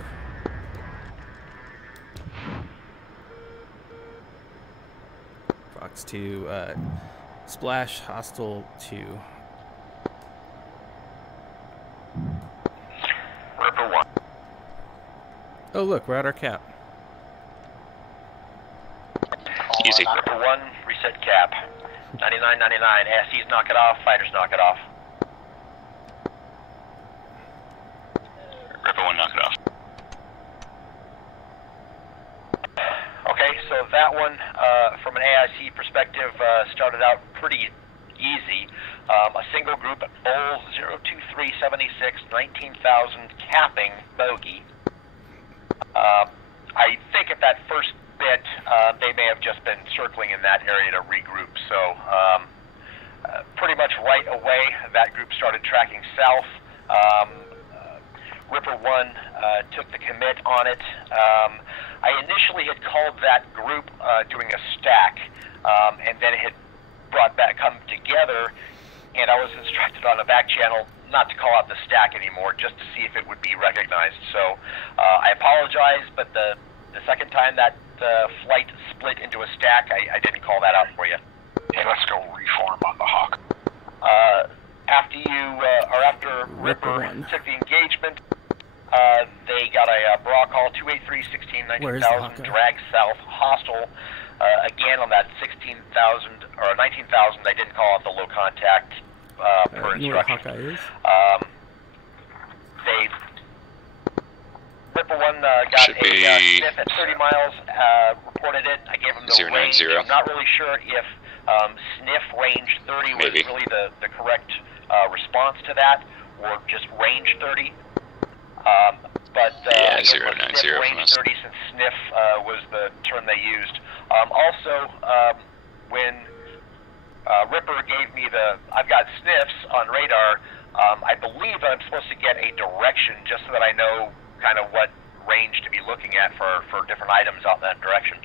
Fox 2, splash, hostile 2. Ripper 1. Oh, look, we're at our cap. Easy. Ripper 1. Reset cap. 99.99. SCs knock it off. Fighters knock it off. Ripper 1 knock it off. Okay, so that one, from an AIC perspective, started out pretty easy. A single group at Bull 02376, 19,000 capping bogey. I think at that first bit, they may have just been circling in that area to regroup. So pretty much right away, that group started tracking south. Ripper 1 took the commit on it. I initially had called that group doing a stack, and then it had come together, and I was instructed on a back channel not to call out the stack anymore, just to see if it would be recognized. So I apologize, but the second time that flight split into a stack, I didn't call that out for you. Hey, let's go reform on the Hawk. After Ripper took the engagement, they got a bra call 283-16, 19,000, drag south, hostile. Again on that 16,000 or 19,000, they didn't call out the low contact per You know what instruction. Hawkeye is? Ripper 1 got Should a be sniff at 30 miles, reported it. I gave him the 090. range. I'm not really sure if sniff range 30 was Maybe. really the correct response to that, or just range 30. But Yeah, I gave him a 090 sniff from range us. 30 since sniff was the term they used. Also, when Ripper gave me I've got sniffs on radar. I believe I'm supposed to get a direction just so that I know kind of what range to be looking at for different items out in that direction.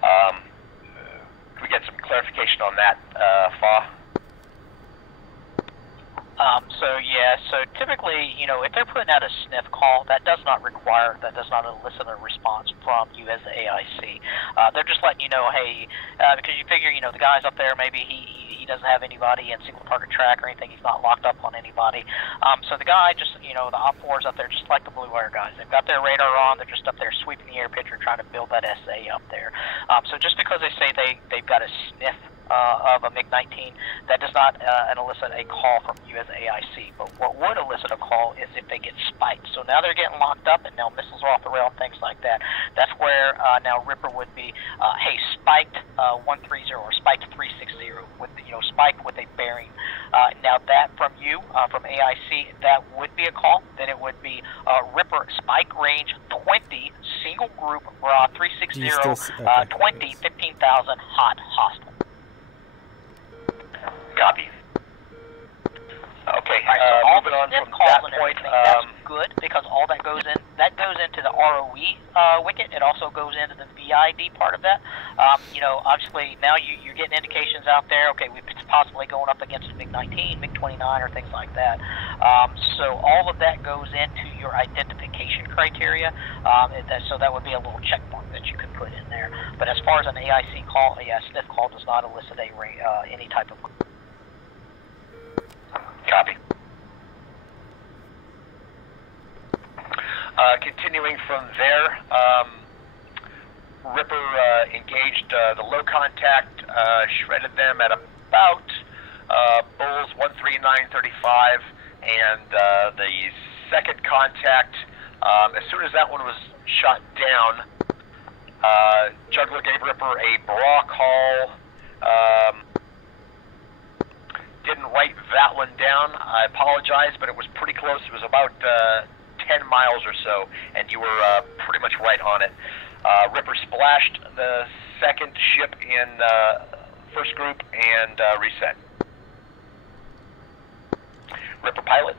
Can we get some clarification on that, Fa? So typically, if they're putting out a sniff call, that does not elicit a response from you as the AIC. They're just letting you know, hey, because you figure, the guy's up there, maybe he doesn't have anybody in single target track or anything. He's not locked up on anybody. So the guy just, the Opfor's up there just like the Blue Wire guys. They've got their radar on. They're just up there sweeping the air picture, trying to build that SA up there. So just because they say they've got a sniff of a MiG-19, that does not elicit a call from you as AIC. But what would elicit a call is if they get spiked. So now they're getting locked up, and now missiles are off the rail and things like that. That's where now Ripper would be, hey, spiked 130 or spiked 360 with spiked with a bearing. Now that from you, from AIC, that would be a call. Then it would be Ripper spike range 20 single group 360 20 15,000 hot hostile. Copy. Okay, moving on from from that that point, that's good because all that goes into the ROE wicket. It also goes into the VID part of that. Obviously now you're getting indications out there. Okay, we're possibly going up against a MiG-19, MiG-29, or things like that. So all of that goes into your identification criteria. So that would be a little check mark that you could put in there. But as far as an AIC call, a sniff call does not elicit any type of. Copy. Continuing from there, Ripper engaged the low contact, shredded them at about Bulls 13935, and the second contact, as soon as that one was shot down, Juggler gave Ripper a bra call. Didn't write that one down. I apologize, but it was pretty close. It was about 10 miles or so, and you were pretty much right on it. Ripper splashed the second ship in first group and reset. Ripper pilot.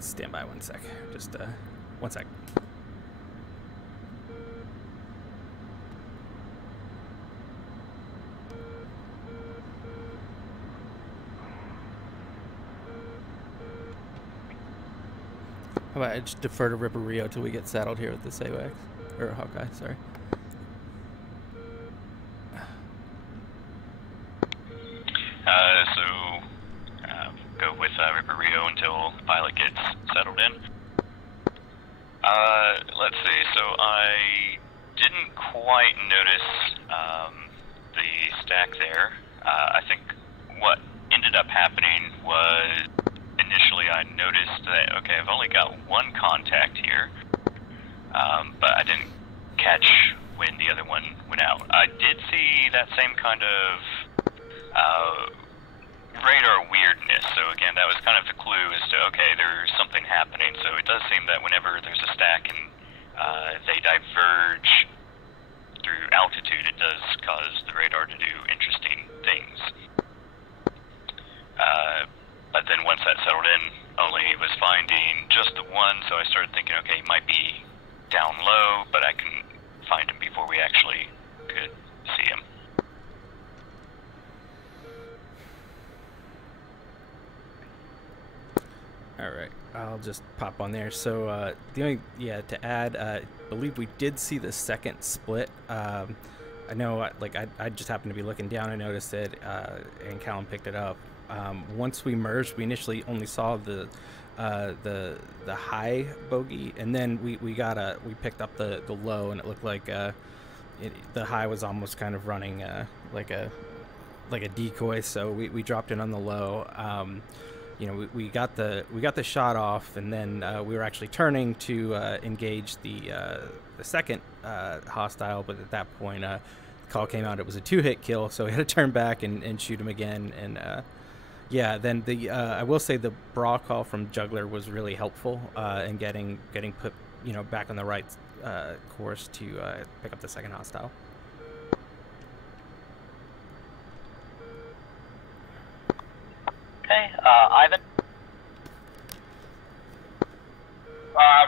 Stand by 1 sec. Just 1 sec. How about I just defer to Ripper Rio till we get settled here with this AWACS? Or Hawkeye, sorry. Go with Ripper Rio until the pilot gets settled in. Let's see, so I didn't quite notice the stack there. I think what ended up happening was initially I noticed that, okay, I've only got one contact here, but I didn't catch when the other one went out. I did see that same kind of radar weirdness, so again, that was kind of the clue as to, okay, there's something happening. So it does seem that whenever there's a stack and they diverge through altitude, it does cause the radar to do interesting things. But then once that settled in, only was finding just the one, so I started thinking, okay, he might be down low, but I can find him before we actually could see him. All right, I'll just pop on there. So the only, to add, I believe we did see the second split. I know, I just happened to be looking down and noticed it, and Callum picked it up. Once we merged, we initially only saw the high bogey, and then we picked up the low, and it looked like the high was almost kind of running like a decoy. So we dropped in on the low. you know, we got the shot off, and then we were actually turning to engage the second hostile, but at that point, the call came out. It was a 2-hit kill, so we had to turn back and shoot him again. And yeah, then the I will say the bra call from Juggler was really helpful in getting put, you know, back on the right course to pick up the second hostile. Okay, Ivan. I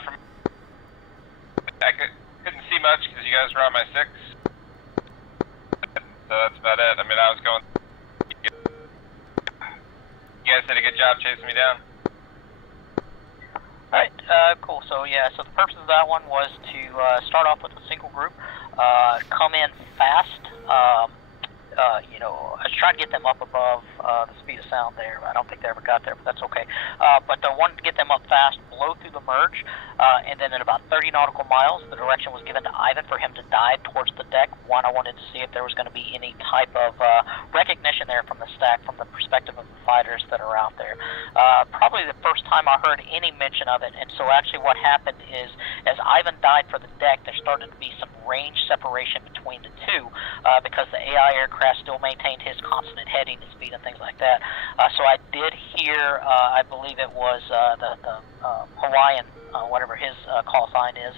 couldn't see much because you guys were on my 6. So that's about it. I mean, I was going. You guys did a good job chasing me down. Alright, cool. So yeah, so the purpose of that one was to start off with a single group, come in fast. You know, I was trying to get them up above the speed of sound there. I don't think they ever got there, but that's okay. But I wanted to get them up fast, blow through the merge, and then at about 30 nautical miles, the direction was given to Ivan for him to dive towards the deck. One, I wanted to see if there was going to be any type of recognition there from the stack, from the perspective of the fighters that are out there. Probably the first time I heard any mention of it, and so actually what happened is, as Ivan dived for the deck, there started to be some range separation between the two, because the AI aircraft still maintained his constant heading and speed and things like that. So I did hear, I believe it was the Hawaiian, whatever his call sign is,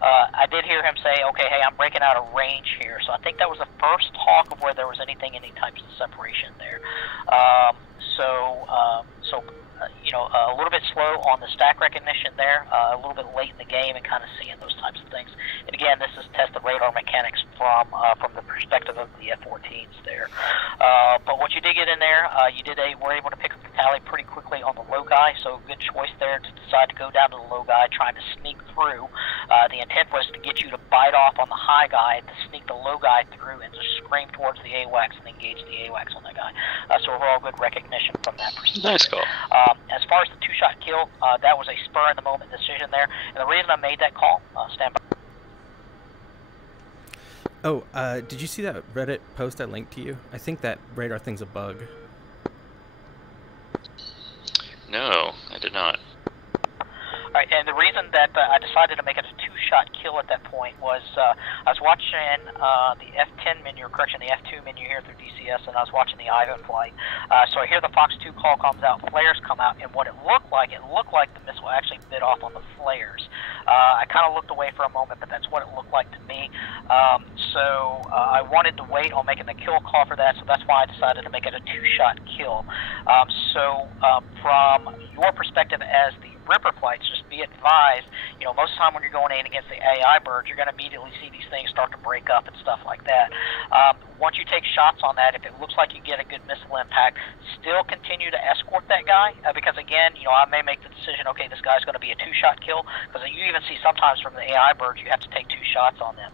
I did hear him say, okay, hey, I'm breaking out of range here. So I think that was the first talk of where there was any types of separation there. You know, a little bit slow on the stack recognition there, a little bit late in the game and kind of seeing those types of things. And again, this is test the radar mechanics from the perspective of the F-14s there. But what you did get in there, were able to pick up the tally pretty quickly on the low guy, so good choice there to decide to go down to the low guy, trying to sneak through. The intent was to get you to bite off on the high guy, to sneak the low guy through and just scream towards the AWACS and engage the AWACS on that guy. So overall good recognition from that perspective. Nice call. As far as the 2-shot kill, that was a spur-in-the-moment decision there. And the reason I made that call, stand by. Oh, did you see that Reddit post I linked to you? I think that radar thing's a bug. No, I did not. All right, and the reason that I decided to make it a 2-shot kill at that point was I was watching the F10 menu, or correction, the F2 menu here through DCS, and I was watching the Ivan flight. So I hear the Fox 2 call comes out, flares come out, and what it looked like the missile actually bit off on the flares. I kind of looked away for a moment, but that's what it looked like to me. So I wanted to wait on making the kill call for that, so that's why I decided to make it a 2-shot kill. From your perspective as the Ripper flights, just be advised, you know, most of the time when you're going in against the AI birds, you're going to immediately see these things start to break up and stuff like that. Once you take shots on that, if it looks like you get a good missile impact, still continue to escort that guy, because again, you know, I may make the decision, okay, this guy's going to be a 2-shot kill, because you even see sometimes from the AI birds, you have to take 2 shots on them.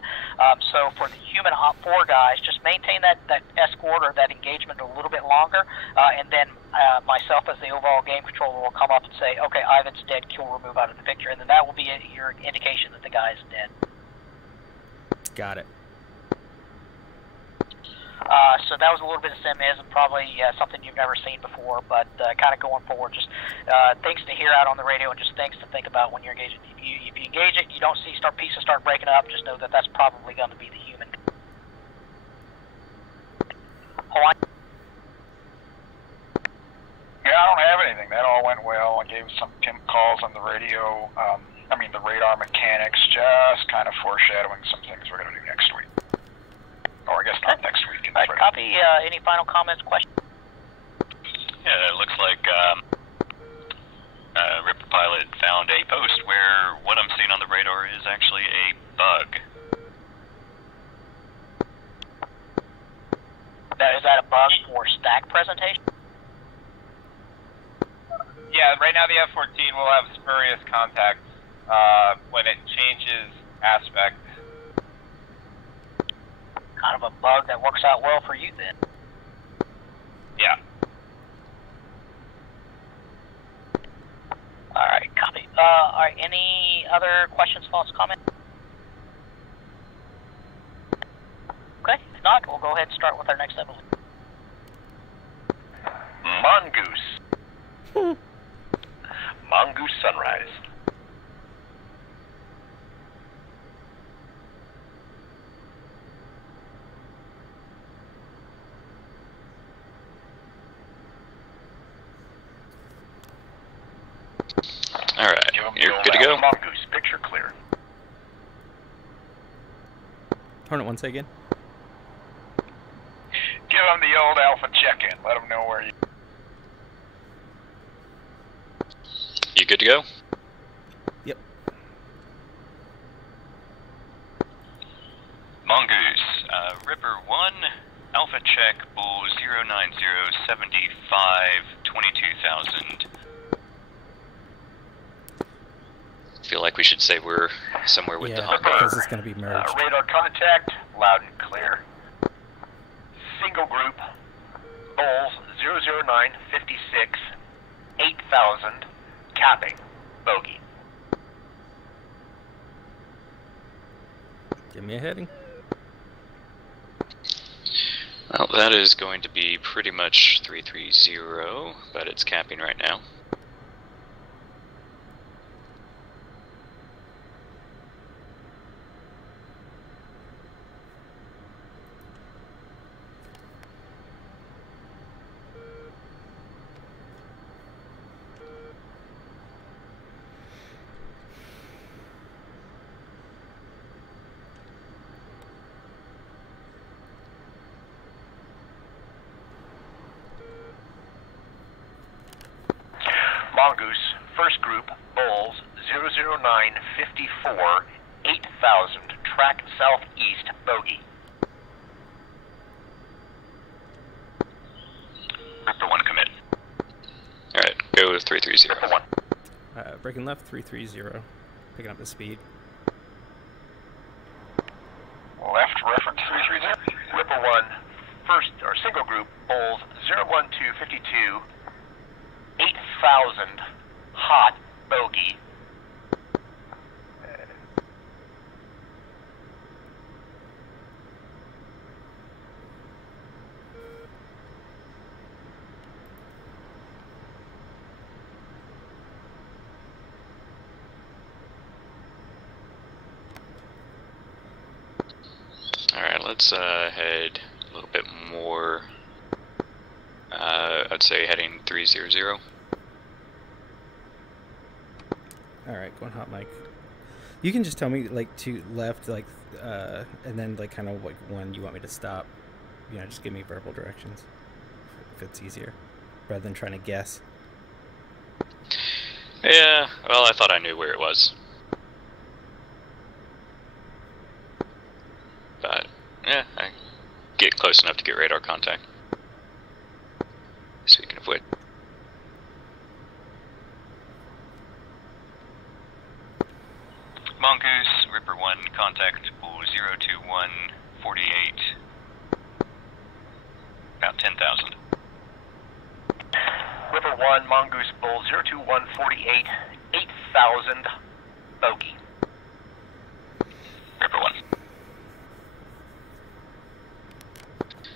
So for the human Opfor guys, just maintain that escort or that engagement a little bit longer, and then myself as the overall game controller will come up and say, okay, Ivan's dead, kill remove out of the picture, and then that will be your indication that the guy is dead. Got it. So that was a little bit of sim-is and probably something you've never seen before, but kind of going forward, just things to hear out on the radio and just things to think about when you're engaging. If you engage it, you don't see pieces start breaking up, just know that that's probably going to be the human. Hawaii? Yeah, I don't have anything. That all went well. I gave some calls on the radio. The radar mechanics, just kind of foreshadowing some things we're going to do next week. Or I guess not next week. All right, copy. Any final comments, questions? Yeah, it looks like Ripper Pilot found a post where what I'm seeing on the radar is actually a bug. Is that a bug for stack presentation? Yeah, right now the F-14 will have spurious contacts when it changes aspect. Kind of a bug that works out well for you then. Yeah. Alright, copy. Alright, any other questions, thoughts, comments? Okay, if not, we'll go ahead and start with our next episode. Mongoose. Mongoose Sunrise. Alright, you're good to go? Mongoose, picture clear. Hornet, one say again. Give them the old Alpha check-in. Let them know where you... You good to go? Yep. Mongoose, Ripper 1, Alpha check, Bull 09075, 22,000. Feel like we should say we're somewhere with the Hawkeye. Because it's going to be merged. Radar contact, loud and clear. Single group, Bulls 00956, 8,000, capping, bogey. Give me a heading. Well, that is going to be pretty much 330, but it's capping right now. Mongoose, first group, Bulls 00954, 8,000, track southeast, bogey. Ripper 1 commit. Alright, go with 330. Ripper 1. Breaking left, 330. Picking up the speed. Left, reference 330. Ripper 1, first, or single group, Bulls 01252, 8,000, hot, bogey. Alright, let's head a little bit more. I'd say heading 300. Alright, going hot mic. You can just tell me, like, to left, like, and then, like, kind of, like, when you want me to stop. You know, just give me verbal directions, if it's easier, rather than trying to guess. Yeah, well, I thought I knew where it was. But, yeah, I get close enough to get radar contact. So we can avoid. Mongoose, Ripper 1, contact Bull 02148. About 10,000. Ripper 1, Mongoose, Bull 02148, 8,000, bogey. Ripper 1.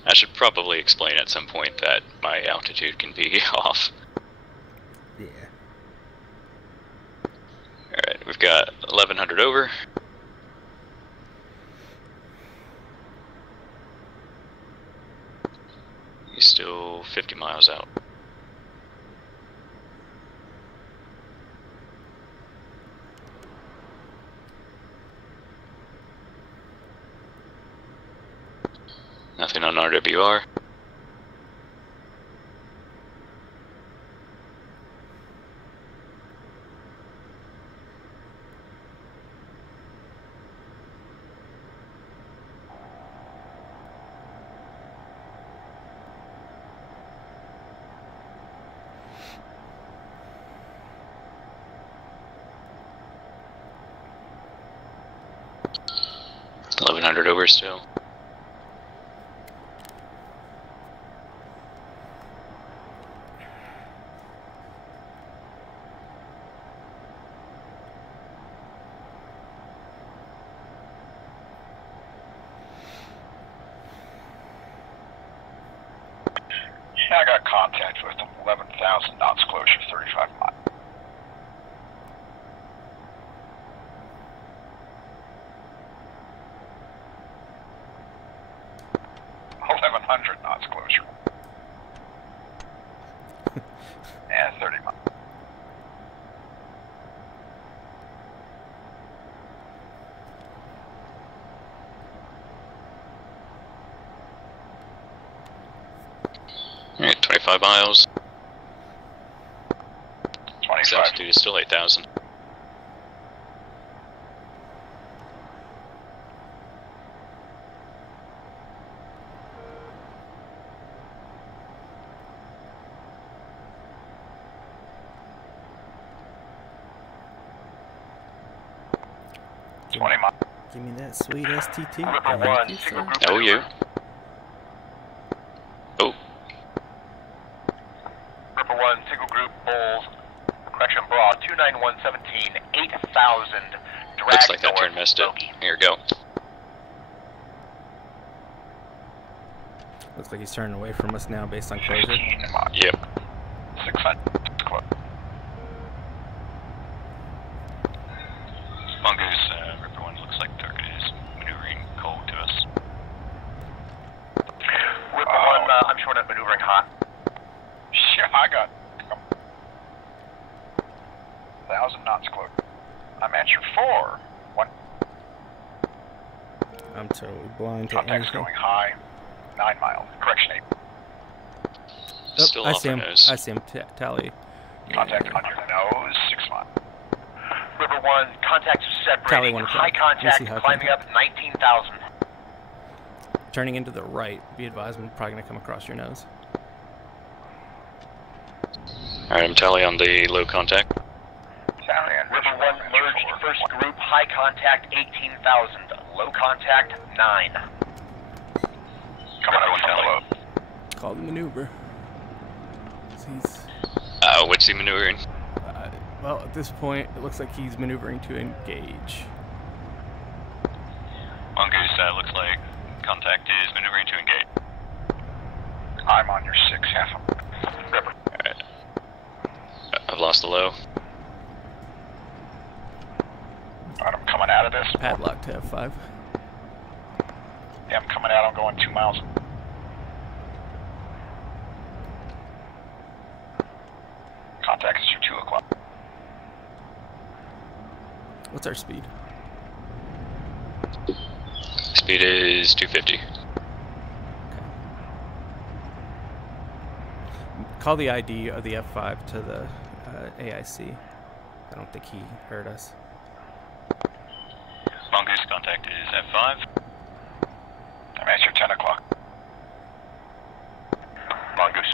I should probably explain at some point that my altitude can be off. Yeah. Alright, we've got 1100 over. He's still 50 miles out. Nothing on RWR. Over still. Yeah, I got contact with them. 11,000 knots closer, 35 miles. 700 knots closure. And 30 miles. Alright, 25 miles. 25. Altitude is still 8,000. Give me that sweet STT. Number one, single group. Oh, yeah. Oh, Number one, single group, Bulls, correction, Bra, 29117, 8,000, drag looks like that north, turn missed it. bogey. Here we go. Looks like he's turning away from us now based on closure. 15 miles. Yep. 600 close. Mongoose, Ripper 1 looks like target is maneuvering cold to us. Ripper 1, I'm showing up maneuvering hot. Yeah, I got 1,000 knots close. I'm at your 4. 1. I'm totally blind to Contact's anything. going high. 9 miles. Correction 8. Oh, Still I off see our him. nose. I see him. Tally. Contact on your nose. 6 miles. Ripper 1, contacts are Tally separating, 1 high o'clock. Let me contact, see high climbing up 19,000. Turning into the right. Be advised, I'm probably going to come across your nose. Alright, I'm Tally on the low contact. Tally and Ripper 1, merged, first group, high contact, 18,000, low contact, 9. Coming up from below. Call the maneuver. He's, What's he maneuvering? well, at this point, it looks like he's maneuvering to engage. Mongoose, looks like contact is maneuvering to engage. I'm on your 6, half a Ripper. Alright. I've lost the low. Alright, I'm coming out of this. Padlock to F5. Yeah, I'm coming out. I'm going 2 miles. Contact is your 2 o'clock. What's our speed? Speed is 250. Call the ID of the F5 to the AIC. I don't think he heard us. Mongoose, contact is F5. I'm at your 10 o'clock. Mongoose.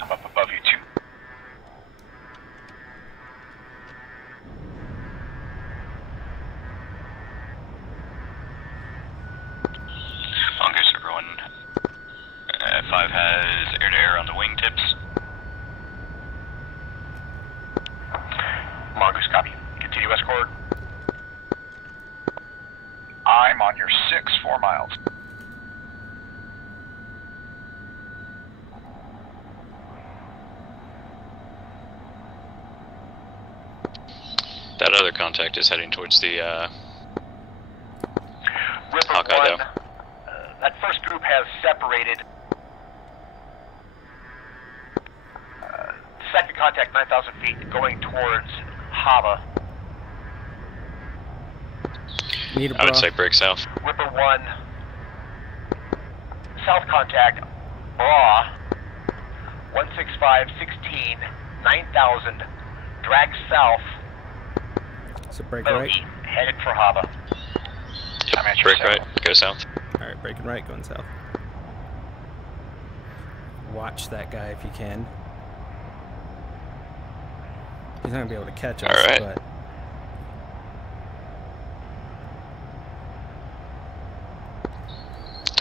I'm up above you, 2. Mongoose, everyone. F5 has air-to-air on the wingtips. Mongoose, copy. Continue escort. I'm on your 6, 4 miles. That other contact is heading towards the Ripper Hawkeye, 1, though. that first group has separated. Second contact, 9,000 feet, going towards Hava. Need a I would bra. say break south. Ripper 1, south contact, Bra, 16516, 9,000, drag south, So break right. bogey, headed for Hava. I'm at your Break 7. right, go south. Alright, breaking right, going south. Watch that guy if you can. He's not going to be able to catch us, Alright. but...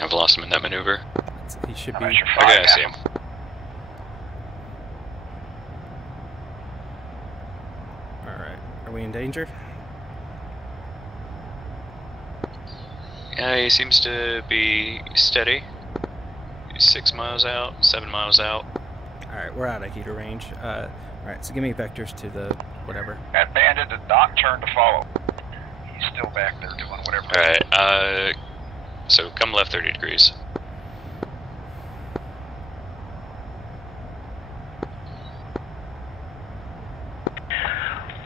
I've lost him in that maneuver. he should I'm be... at your 5. Okay, I see him. Alright, are we in danger? Yeah, he seems to be steady. He's 6 miles out, 7 miles out. Alright, we're out of heater range. Alright, so give me vectors to the whatever. That bandit did not turn to follow. He's still back there doing whatever. Alright, so come left 30 degrees.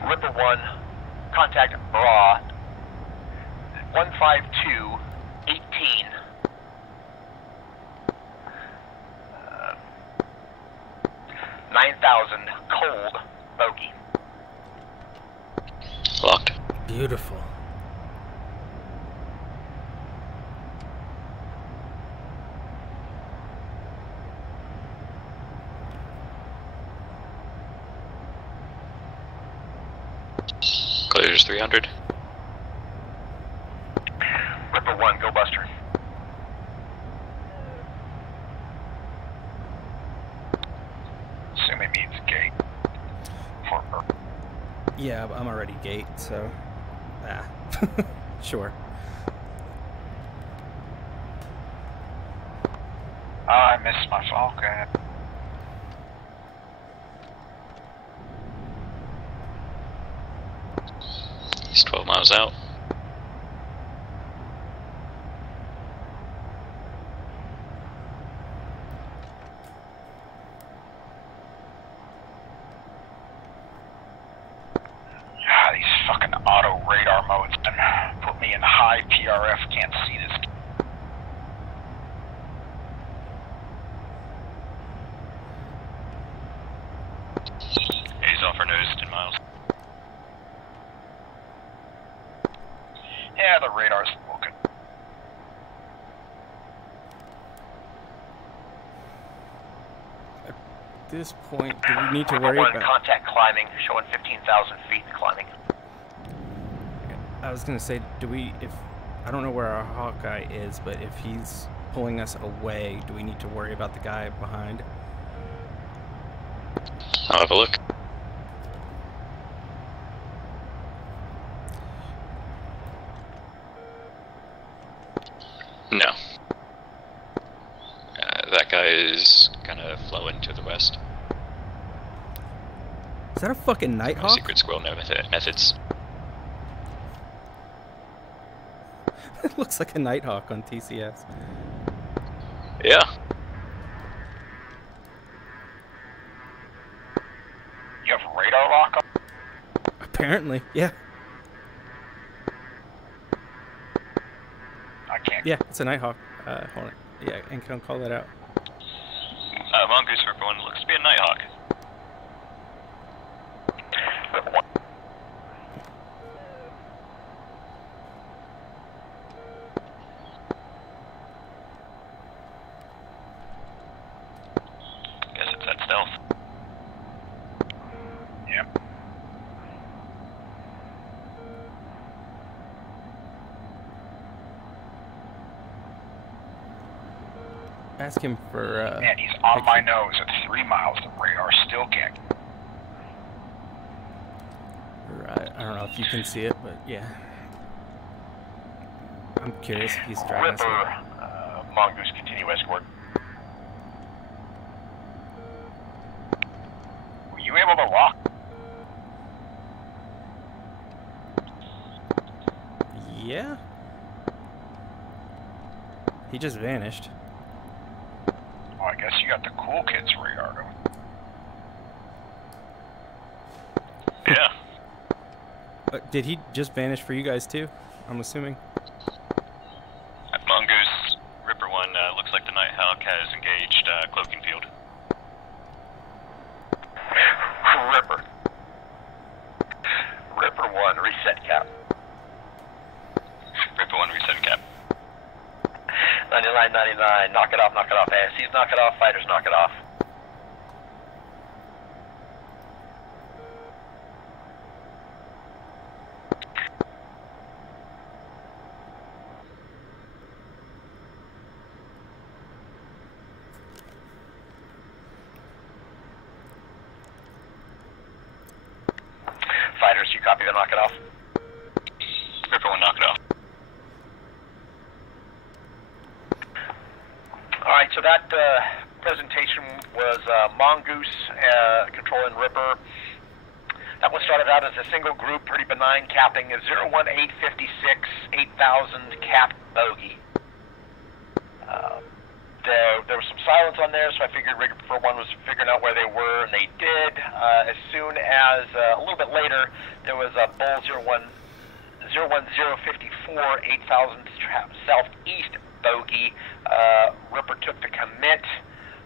Ripper 1, contact Bra, 152-18. 9,000, cold, bogey. Locked. Beautiful. Clears 300. Ripper 1, go Buster. Assume he means gate. For her. Yeah, I'm already gate, so... Sure. I missed my Falcon. He's 12 miles out. These fucking auto radar modes put me in high PRF, can't see this. He's off our nose, 10 miles. Yeah, the radar's looking. At this point, do we need to Ripper worry 1, about... contact climbing, showing 15,000 feet climbing. I was gonna say, do we... if I don't know where our Hawkeye is, but if he's pulling us away, do we need to worry about the guy behind? I'll have a look. No. That guy is gonna flow into the west. Is that a fucking Nighthawk? Secret squirrel methods. It looks like a Nighthawk on TCS. Yeah. You have radar lock up? Apparently, yeah. I can't. Yeah, it's a Nighthawk. Hold on. Yeah, and can call that out. Mongoose Ripper 1 looks to be a Nighthawk. Ripper 1. Guess it's that stealth. Yep. Ask him for, Man, he's on my nose at 3 miles. The radar still can't. I don't know if you can see it, but yeah. I'm curious if he's driving us. Ripper, Mongoose, continue escort. Were you able to lock? Yeah. He just vanished. Oh, I guess you got the cool kids radar going. Yeah. Did he just vanish for you guys too? I'm assuming. Mongoose Ripper 1 looks like the Nighthawk has engaged cloaking field. Ripper 1, reset cap. Ripper 1 reset cap. 99, knock it off, AICs knock it off, fighters knock it off. Fighters, you copy the knock it off? Ripper 1 knock it off. Alright, so that presentation was Mongoose controlling Ripper. That one started out as a single group, pretty benign, capping a 01856, 8,000 cap bogey. There was some silence on there, so I figured Rigger for one was figuring out where they were, and they did. As soon as a little bit later, there was a Bull 01054, 8,000 southeast bogey. Ripper took the commit.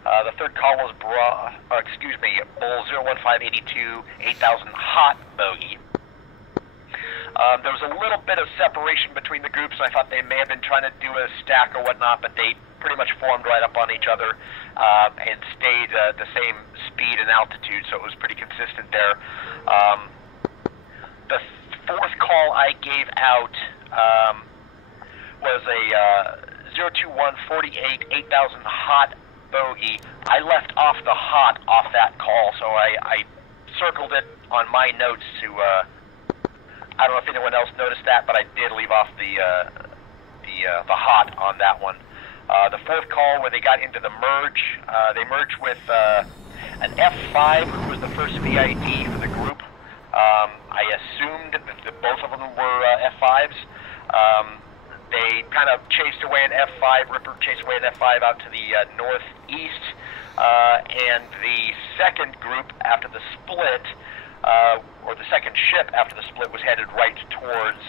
The third call was Bull 01582, 8,000 hot bogey. There was a little bit of separation between the groups, and I thought they may have been trying to do a stack or whatnot, but they pretty much formed right up on each other and stayed the same speed and altitude, so it was pretty consistent there. The fourth call I gave out was a 02148, 8,000 hot bogey. I left off the hot off that call, so I circled it on my notes to, I don't know if anyone else noticed that, but I did leave off the hot on that one. The fourth call where they got into the merge, they merged with an F5 who was the first VID for the group. I assumed that both of them were F5s. They kind of chased away an F5, Ripper chased away an F5 out to the northeast, and the second group after the split, or the second ship after the split, was headed right towards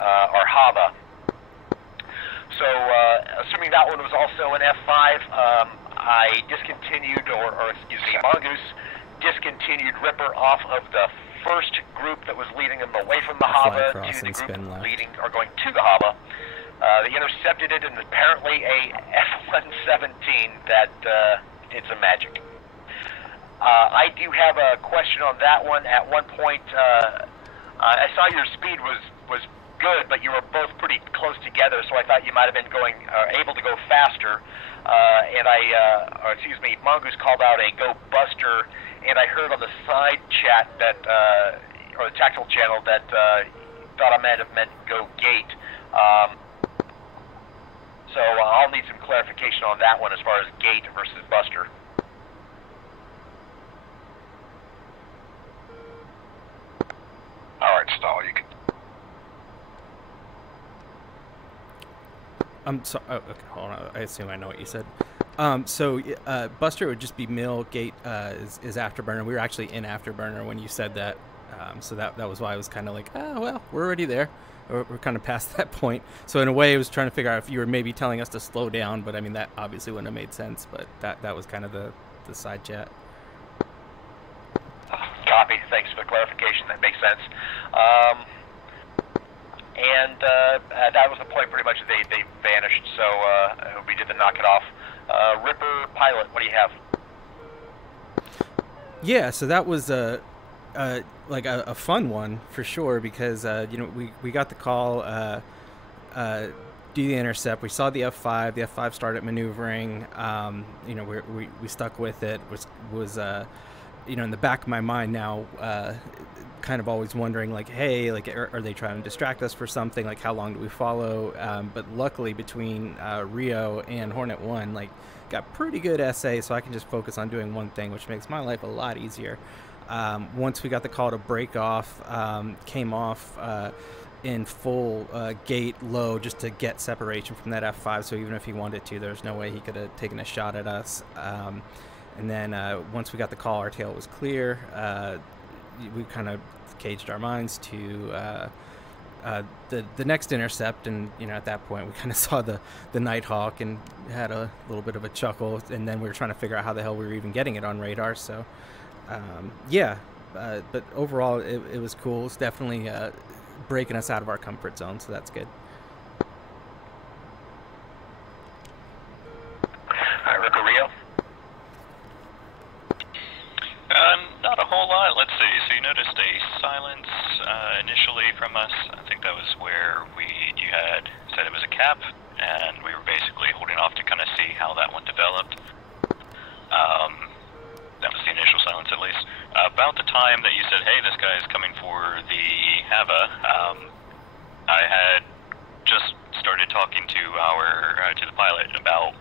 Arhava. So, assuming that one was also an F5, I discontinued, or excuse me, Mongoose discontinued Ripper off of the first group that was leading them away from the Hava to the group leading or going to the Hava. They intercepted it, and apparently a F-117 that did some magic. I do have a question on that one. At one point, I saw your speed was good, but you were both pretty close together, so I thought you might have been able to go faster. Mongoose called out a go buster, and I heard on the side chat that, or the tactical channel, that thought I might have meant go gate. So I'll need some clarification on that one as far as gate versus buster. All right, Stahl, you can. I'm sorry. Oh, okay, hold on. I assume I know what you said. Buster would just be mill. Gate is afterburner. We were actually in afterburner when you said that. So that was why I was kind of like, oh, well, we're already there. We're kind of past that point. So in a way, I was trying to figure out if you were maybe telling us to slow down, but I mean, that obviously wouldn't have made sense. But that was kind of the side chat. Copy. Thanks for the clarification. That makes sense. That was the point pretty much. They vanished, so we did the knock it off. Ripper pilot, what do you have? Yeah, so that was a fun one for sure, because we got the call, do the intercept. We saw the F5. The F5 started maneuvering. We stuck with it. Was in the back of my mind now, kind of always wondering, like, hey, like, are they trying to distract us for something? Like, how long do we follow? But luckily, between Rio and Hornet 1, like, got pretty good SA, so I can just focus on doing one thing, which makes my life a lot easier. Once we got the call to break off, came off in full gate low just to get separation from that F5, so even if he wanted to, there's no way he could have taken a shot at us. And then once we got the call, our tail was clear. We kind of caged our minds to the next intercept, and at that point we kind of saw the Nighthawk and had a little bit of a chuckle, and then we were trying to figure out how the hell we were even getting it on radar. So but overall it was cool. It's definitely breaking us out of our comfort zone, so that's good. Rico Rio? Not a whole lot. Let's see. So you noticed a silence initially from us. I think that was where you had said it was a cap, and we were basically holding off to kind of see how that one developed. That was the initial silence, at least. About the time that you said, hey, this guy is coming for the Hava, I had just started talking to the pilot about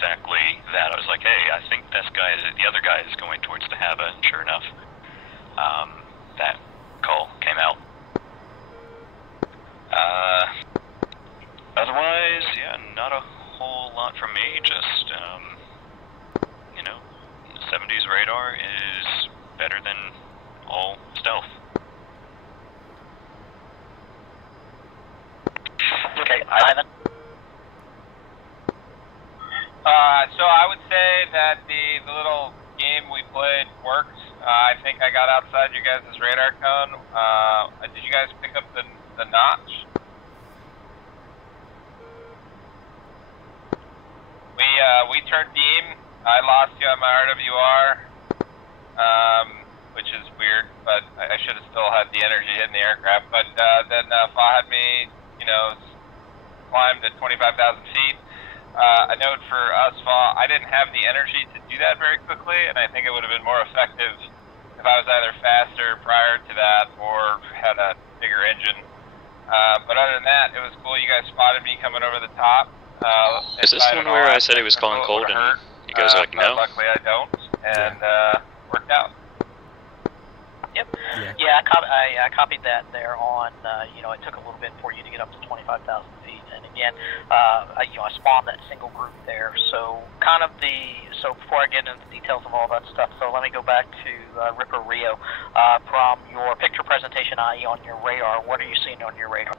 exactly that. I was like, hey, I think the other guy is going towards the Hava, and sure enough, that call came out. Otherwise, yeah, not a whole lot from me, just, 70s radar is better than all stealth. Okay, Ivan. So I would say that the little game we played worked. I think I got outside you guys' radar cone. Did you guys pick up the notch? We turned beam. I lost you on my RWR, which is weird, but I should have still had the energy hitting the aircraft. But then Fa had me, climbed to 25,000 feet. A note for us, Fa, I didn't have the energy to do that very quickly, and I think it would have been more effective if I was either faster prior to that or had a bigger engine. But other than that, it was cool. You guys spotted me coming over the top. Is this the one where I said it was calling cold and you guys are like, no? Luckily I don't, and worked out. Yep. Yeah, I copied that there on, it took a little bit for you to get up to 25,000 feet. And again, I spawned that single group there. So before I get into the details of all that stuff, so let me go back to Ripper Rio. From your picture presentation, i.e. on your radar, what are you seeing on your radar?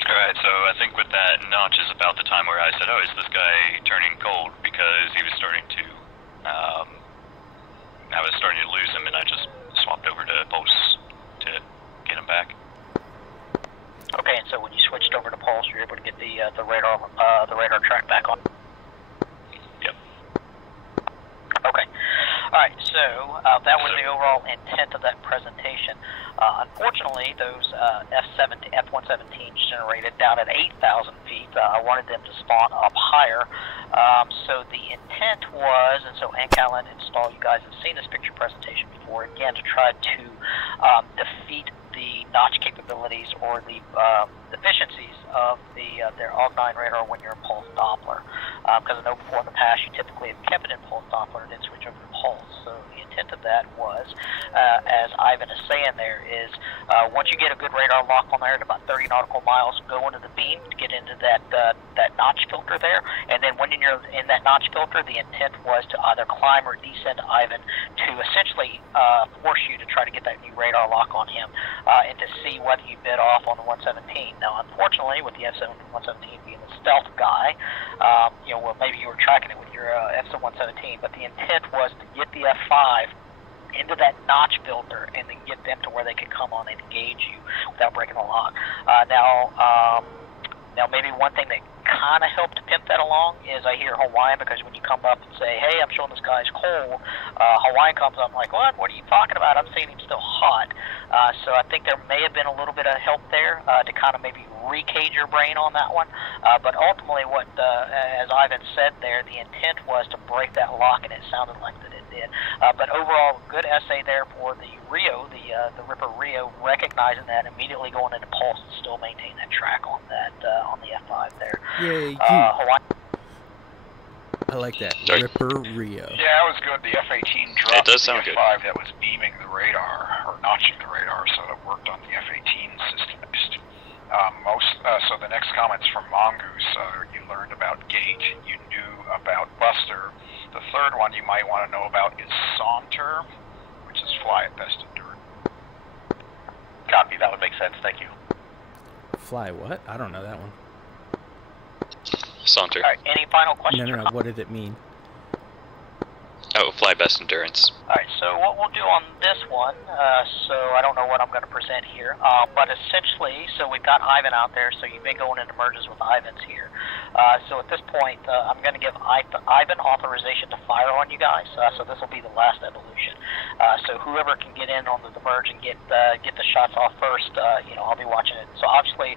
Alright, so I think with that notch is about the time where I said, oh, is this guy turning cold? Because he was starting to, I was starting to lose him, and I just swapped over to pulse to get him back. Okay, and so when you switched over to pulse, you're able to get the radar track back on? Yep. Okay. Alright, so that was the overall intent of that presentation. Unfortunately, those F-117s generated down at 8,000 feet. I wanted them to spawn up higher. So the intent was, and so Ancal and Install, you guys have seen this picture presentation before, again, to try to defeat the notch capabilities or the deficiencies of their AWACS radar when you're in pulse Doppler. Because I know before in the past you typically have kept it in pulse Doppler and then switch over to pulse. So the intent of that was, as Ivan is saying there, is once you get a good radar lock on there at about 30 nautical miles, go into the beam to get into that notch filter there, and then when you're in that notch filter, the intent was to either climb or descend Ivan to essentially force you to try to get that new radar lock on him and to see whether you bid off on the 117. Now, unfortunately, with the F-117 being the stealth guy, maybe you were tracking it with your F-117, but the intent was to get the F-5 into that notch filter and then get them to where they could come on and engage you without breaking the lock. Now maybe one thing that kind of helped to pimp that along is I hear Hawaiian, because when you come up and say, hey, I'm showing this guy's cold, Hawaiian comes up like, what are you talking about? I'm seeing him still hot. So I think there may have been a little bit of help there to kind of maybe recage your brain on that one. But ultimately as Ivan said there, the intent was to break that lock, and it sounded like that it did. But overall, good essay there for the Rio, the Ripper Rio, recognizing that, immediately going into pulse and still maintain that track on that on the F5 there. Yay, Hawaiian. I like that. Sorry. Ripper Rio. Yeah, it was good. The F-18 dropped It does the sound good. F-5 that was beaming the radar, or notching the radar, so it worked on the F-18 system next. So the next comment's from Mongoose. You learned about Gate. You knew about Buster. The third one you might want to know about is Saunter, which is fly at best endurance. Copy, that would make sense, thank you. Fly what? I don't know that one. Saunter. All right, any final questions? No. What did it mean? Oh, fly best endurance. Alright, so what we'll do on this one, so I don't know what I'm going to present here, but essentially, so we've got Ivan out there, so you've been going into merges with Ivan's here. So at this point, I'm going to give Ivan authorization to fire on you guys, so this will be the last evolution. So whoever can get in on the merge and get the shots off first, I'll be watching it. So obviously,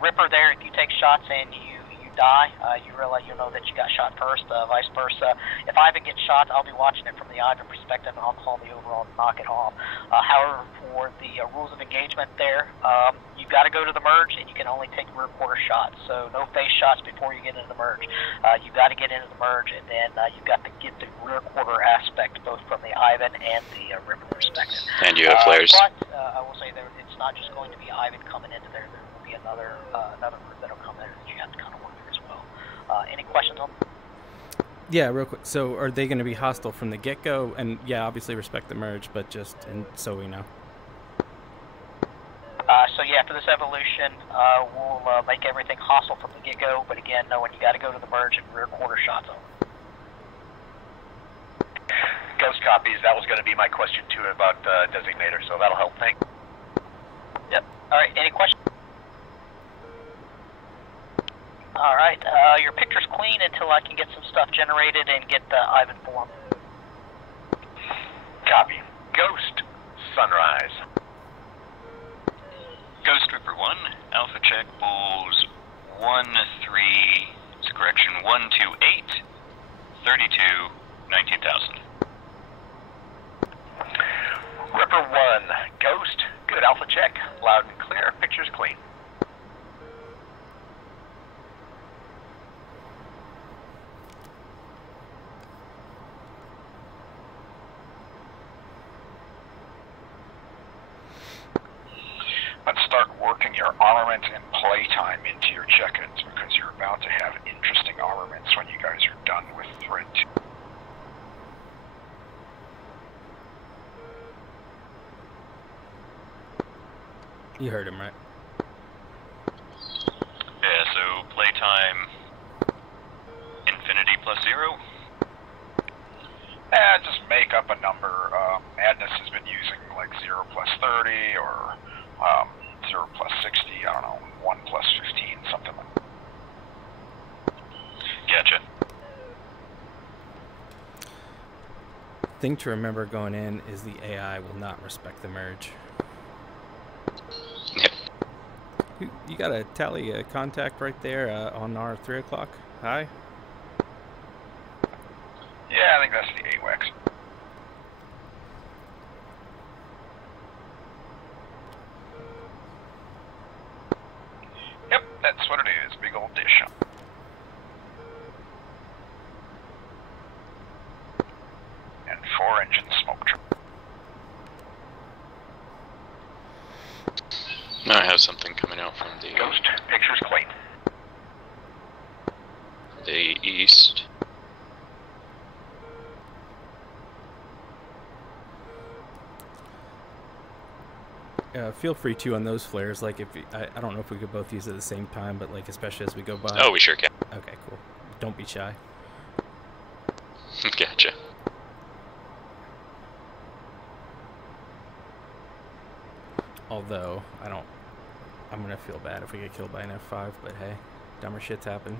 Ripper there, if you take shots in, you die, you know that you got shot first. Vice versa, if Ivan gets shot, I'll be watching it from the Ivan perspective, and I'll call the overall and knock it off. However, for the rules of engagement there, you've got to go to the merge, and you can only take rear quarter shots. So no face shots before you get into the merge. You've got to get into the merge, and then you've got to get the rear quarter aspect, both from the Ivan and the River perspective. And you have flares. But I will say there, it's not just going to be Ivan coming into there. There will be another group that'll come there that you have to kind of work through as well. Any questions on? Yeah, real quick. So, are they going to be hostile from the get-go? And yeah, obviously respect the merge, but just so we know. So yeah, for this evolution, we'll make everything hostile from the get-go. But again, knowing you got to go to the merge and rear quarter shots on. Ghost copies. That was going to be my question too about designator, so that'll help. Thanks. Yep. All right. Any questions? All right. Your picture's clean until I can get some stuff generated and get the Ivan form. Copy. Ghost. Sunrise. Ghost Ripper 1, Alpha check, Bulls 128, 32, 19,000. Ripper 1, Ghost, good Alpha check, loud and clear, picture's clean. Let's start working your armament and playtime into your check-ins, because you're about to have interesting armaments when you guys are done with Thread 2. You heard him, right? Yeah, so playtime infinity plus 0? Just make up a number. Madness has been using like 0 plus 30 or 0 plus 60, I don't know, 1 plus 15, something like that. Gotcha. Thing to remember going in is the AI will not respect the merge. Yep. You got a tally contact right there on our 3 o'clock? Hi? Yeah, I think that's the AWACS. Yep, that's what it is, big old dish. And 4-engine smoke truck. Now I have something coming out from the Ghost, picture's clean. the east. Feel free to on those flares. Like if I don't know if we could both use it at the same time, but like especially as we go by. Oh, we sure can. Okay, cool. Don't be shy. Gotcha. Although I'm gonna feel bad if we get killed by an F5. But hey, dumber shit's happened.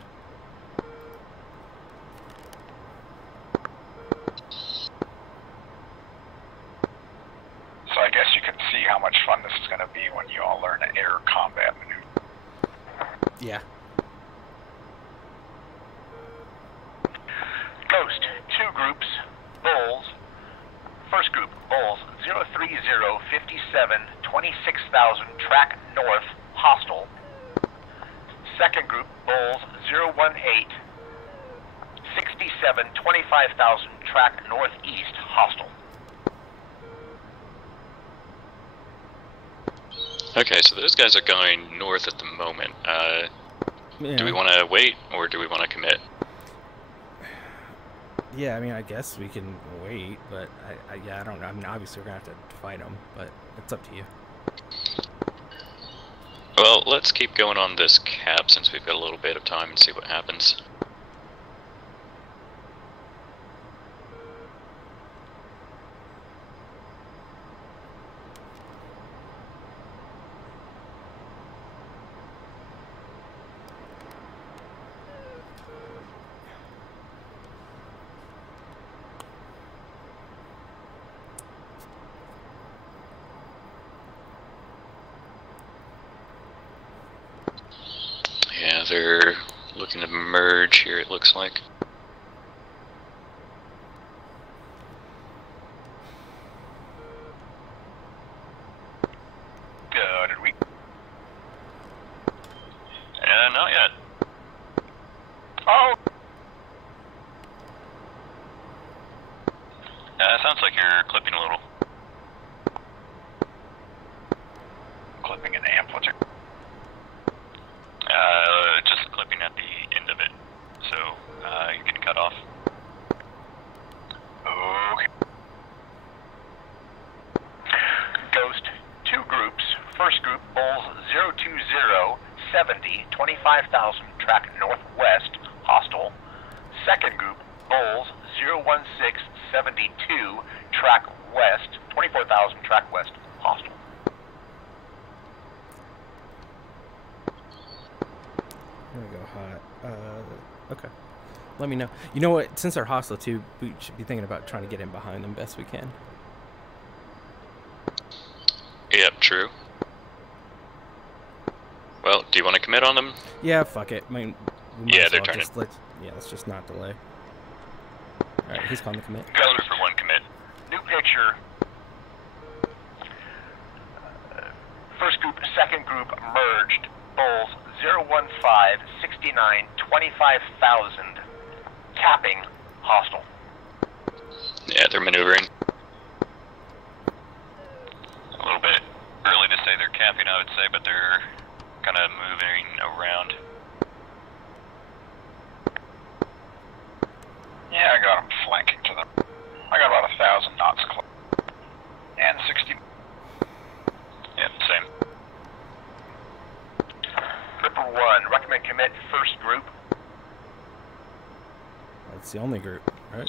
So I guess you can see how much fun this is going to be when you all learn an air combat maneuver. Yeah. Ghost, 2 groups, Bulls. First group, Bulls, 030, 57, 26,000, track north, hostile. Second group, Bulls, 018, 67, 25,000, track northeast, hostile. Okay, so those guys are going north at the moment. Yeah. Do we want to wait, or do we want to commit? Yeah, I mean, I guess we can wait, but I don't know. I mean, obviously we're gonna have to fight them, but it's up to you. Well, let's keep going on this cap since we've got a little bit of time and see what happens. Yeah, they're Looking to merge here, it looks like. Did we? Not yet. Oh! Sounds like you're clipping a little. Clipping an amplitude. Just clipping at the end of it. So, you're getting cut off. Okay. Ghost, 2 groups. First group, Bulls 020, 70, 25,000, track northwest, hostile. Second group, Bulls 016, 72, track west, 24,000, track west, hostile. There we go, hot. Okay. Let me know. You know what? Since they're hostile too, we should be thinking about trying to get in behind them best we can. Yep, true. Well, do you want to commit on them? Yeah, fuck it. I mean, we might Yeah, as they're well turning. let's just not delay. Alright, he's calling the commit. Color for 1 commit. New picture. First group, second group merged. Bulls 015, 69, 25,000. Tapping, hostile. Yeah, they're maneuvering. A little bit early to say they're camping, I would say, but they're kind of moving around. Yeah, I got them flanking to them. I got about 1,000 knots close. And 60. Yep, same. Ripper 1, recommend commit first group. That's the only group, right?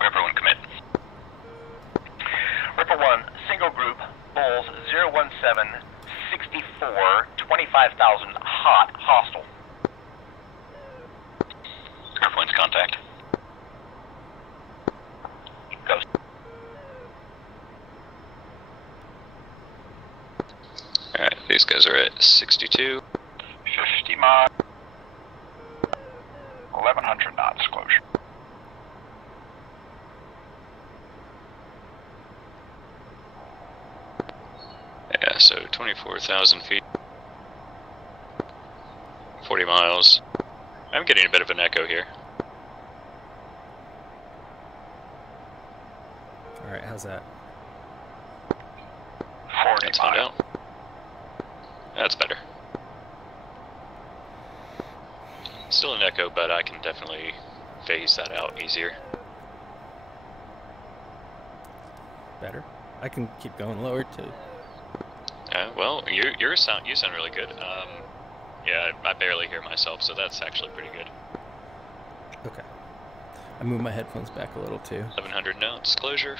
Ripper 1 commit. Ripper 1, single group, Bulls 017, 64, 25,000, hot, hostile. Group 1's contact. Ghost. Alright, these guys are at 62. 50 miles. 1,100 knots closure. Yeah, so 24,000 feet. 40 miles. I'm getting a bit of an echo here. Alright, how's that? 40 That's found miles. out. That's better. Still an echo, but I can definitely phase that out easier. Better? I can keep going lower too. Well, you sound really good. Yeah, I barely hear myself, so that's actually pretty good. Okay. I moved my headphones back a little too. 700 knots closure.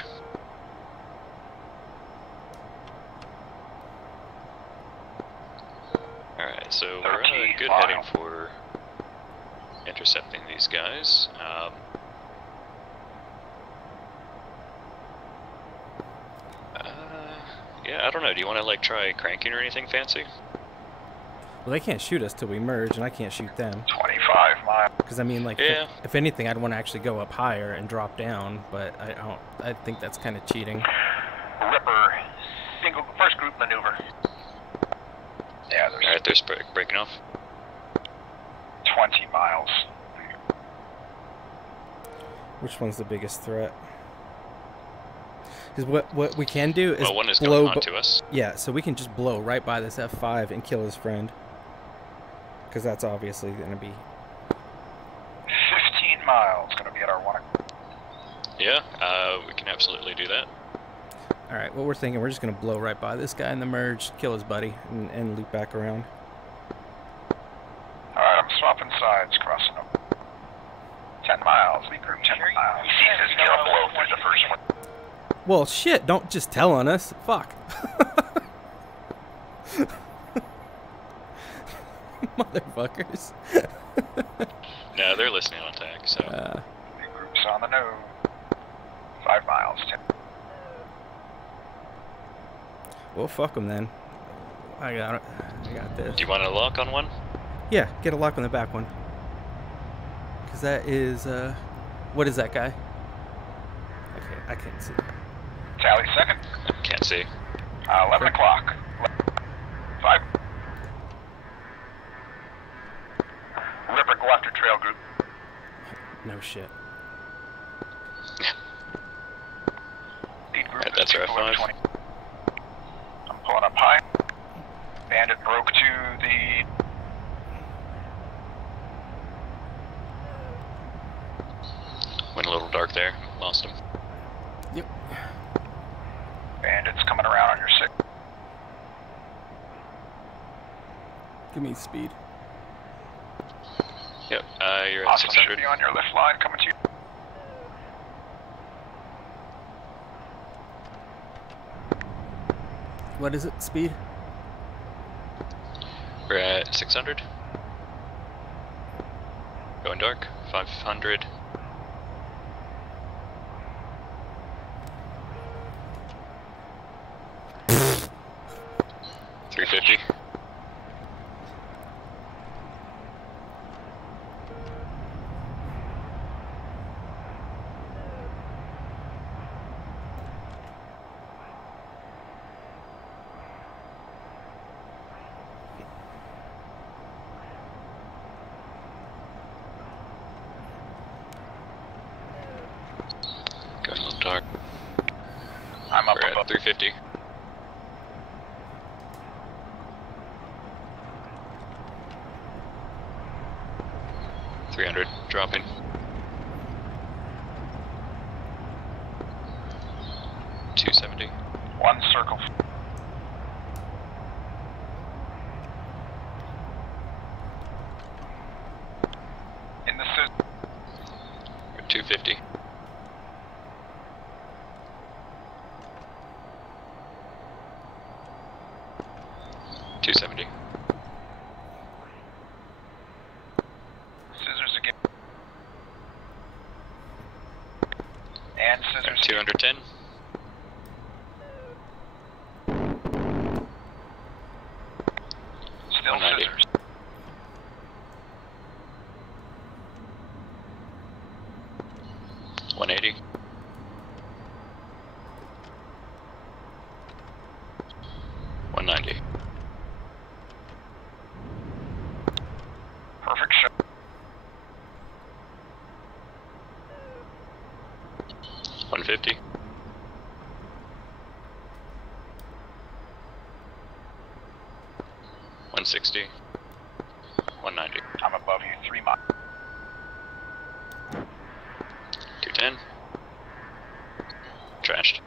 Alright, so we're on a good heading for intercepting these guys. Yeah, I don't know. Do you want to like try cranking or anything fancy? Well, they can't shoot us till we merge, and I can't shoot them. 25 miles. Because I mean, like, Yeah. if anything, I'd want to actually go up higher and drop down, but I don't. I think that's kind of cheating. Ripper, single, first group maneuver. Yeah, there's Alright, there's breaking off. 20 miles. Which one's the biggest threat? Because what we can do is Well, one is blow. going onto us. Yeah, so we can just blow right by this F5 and kill his friend. Because that's obviously going to be. 15 miles. Going to be at our 1. Yeah, we can absolutely do that. Alright, what we're thinking, we're just going to blow right by this guy in the merge, kill his buddy, and loop back around. Alright, I'm swapping sides, crossing over. 10 miles. We grew 10 miles. He sees his kill blow through the first one. Well, shit, don't just tell on us. Fuck. Motherfuckers. No, they're listening on tag, so. Big groups on the nose. 5 miles. 10. Well, fuck them then. I got it. I got this. Do you want to lock on one? Yeah, get a lock on the back one. Because that is, what is that guy? Okay, I can't see. Tally second. Can't see. 11 o'clock. 5. Ripper, go after trail group. No shit. Lead group That's is our 20. F5. I'm pulling up high. Bandit broke to the... Went a little dark there. Lost him. Yep. Bandit's coming around on your 6. Give me speed. Yep. You're at Hostile should 600. be on your left line, coming to you. What is it? Speed? We're at 600. Going dark. 500. $350. Going a little dark. I'm up We're above. at 350. $300 dropping. $270. 1 circle. In the system. We're at 250. $270. Scissors again. And scissors. 210. Still 190. scissors. $180. $190. Perfect shot. $150. $160. $190. I'm above you 3 miles. $210. Trashed.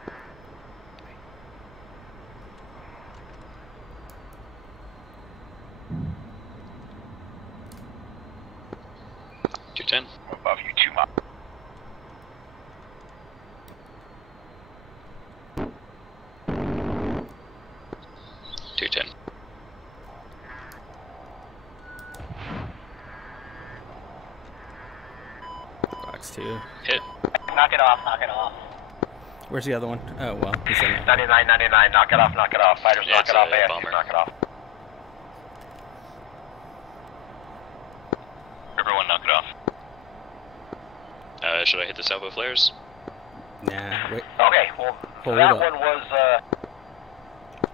$210. I'm above you 2 miles. $210. Box 2. Hit. Knock it off, knock it off. Where's the other one? Oh, well, he's in there. 99, 99, knock it off, knock it off. Fighters, Yeah, knock it's it off. a AIC, bomber. knock it off. Everyone knock it off. Should I hit the salvo flares? Nah, wait Okay, well, Hold that up. one was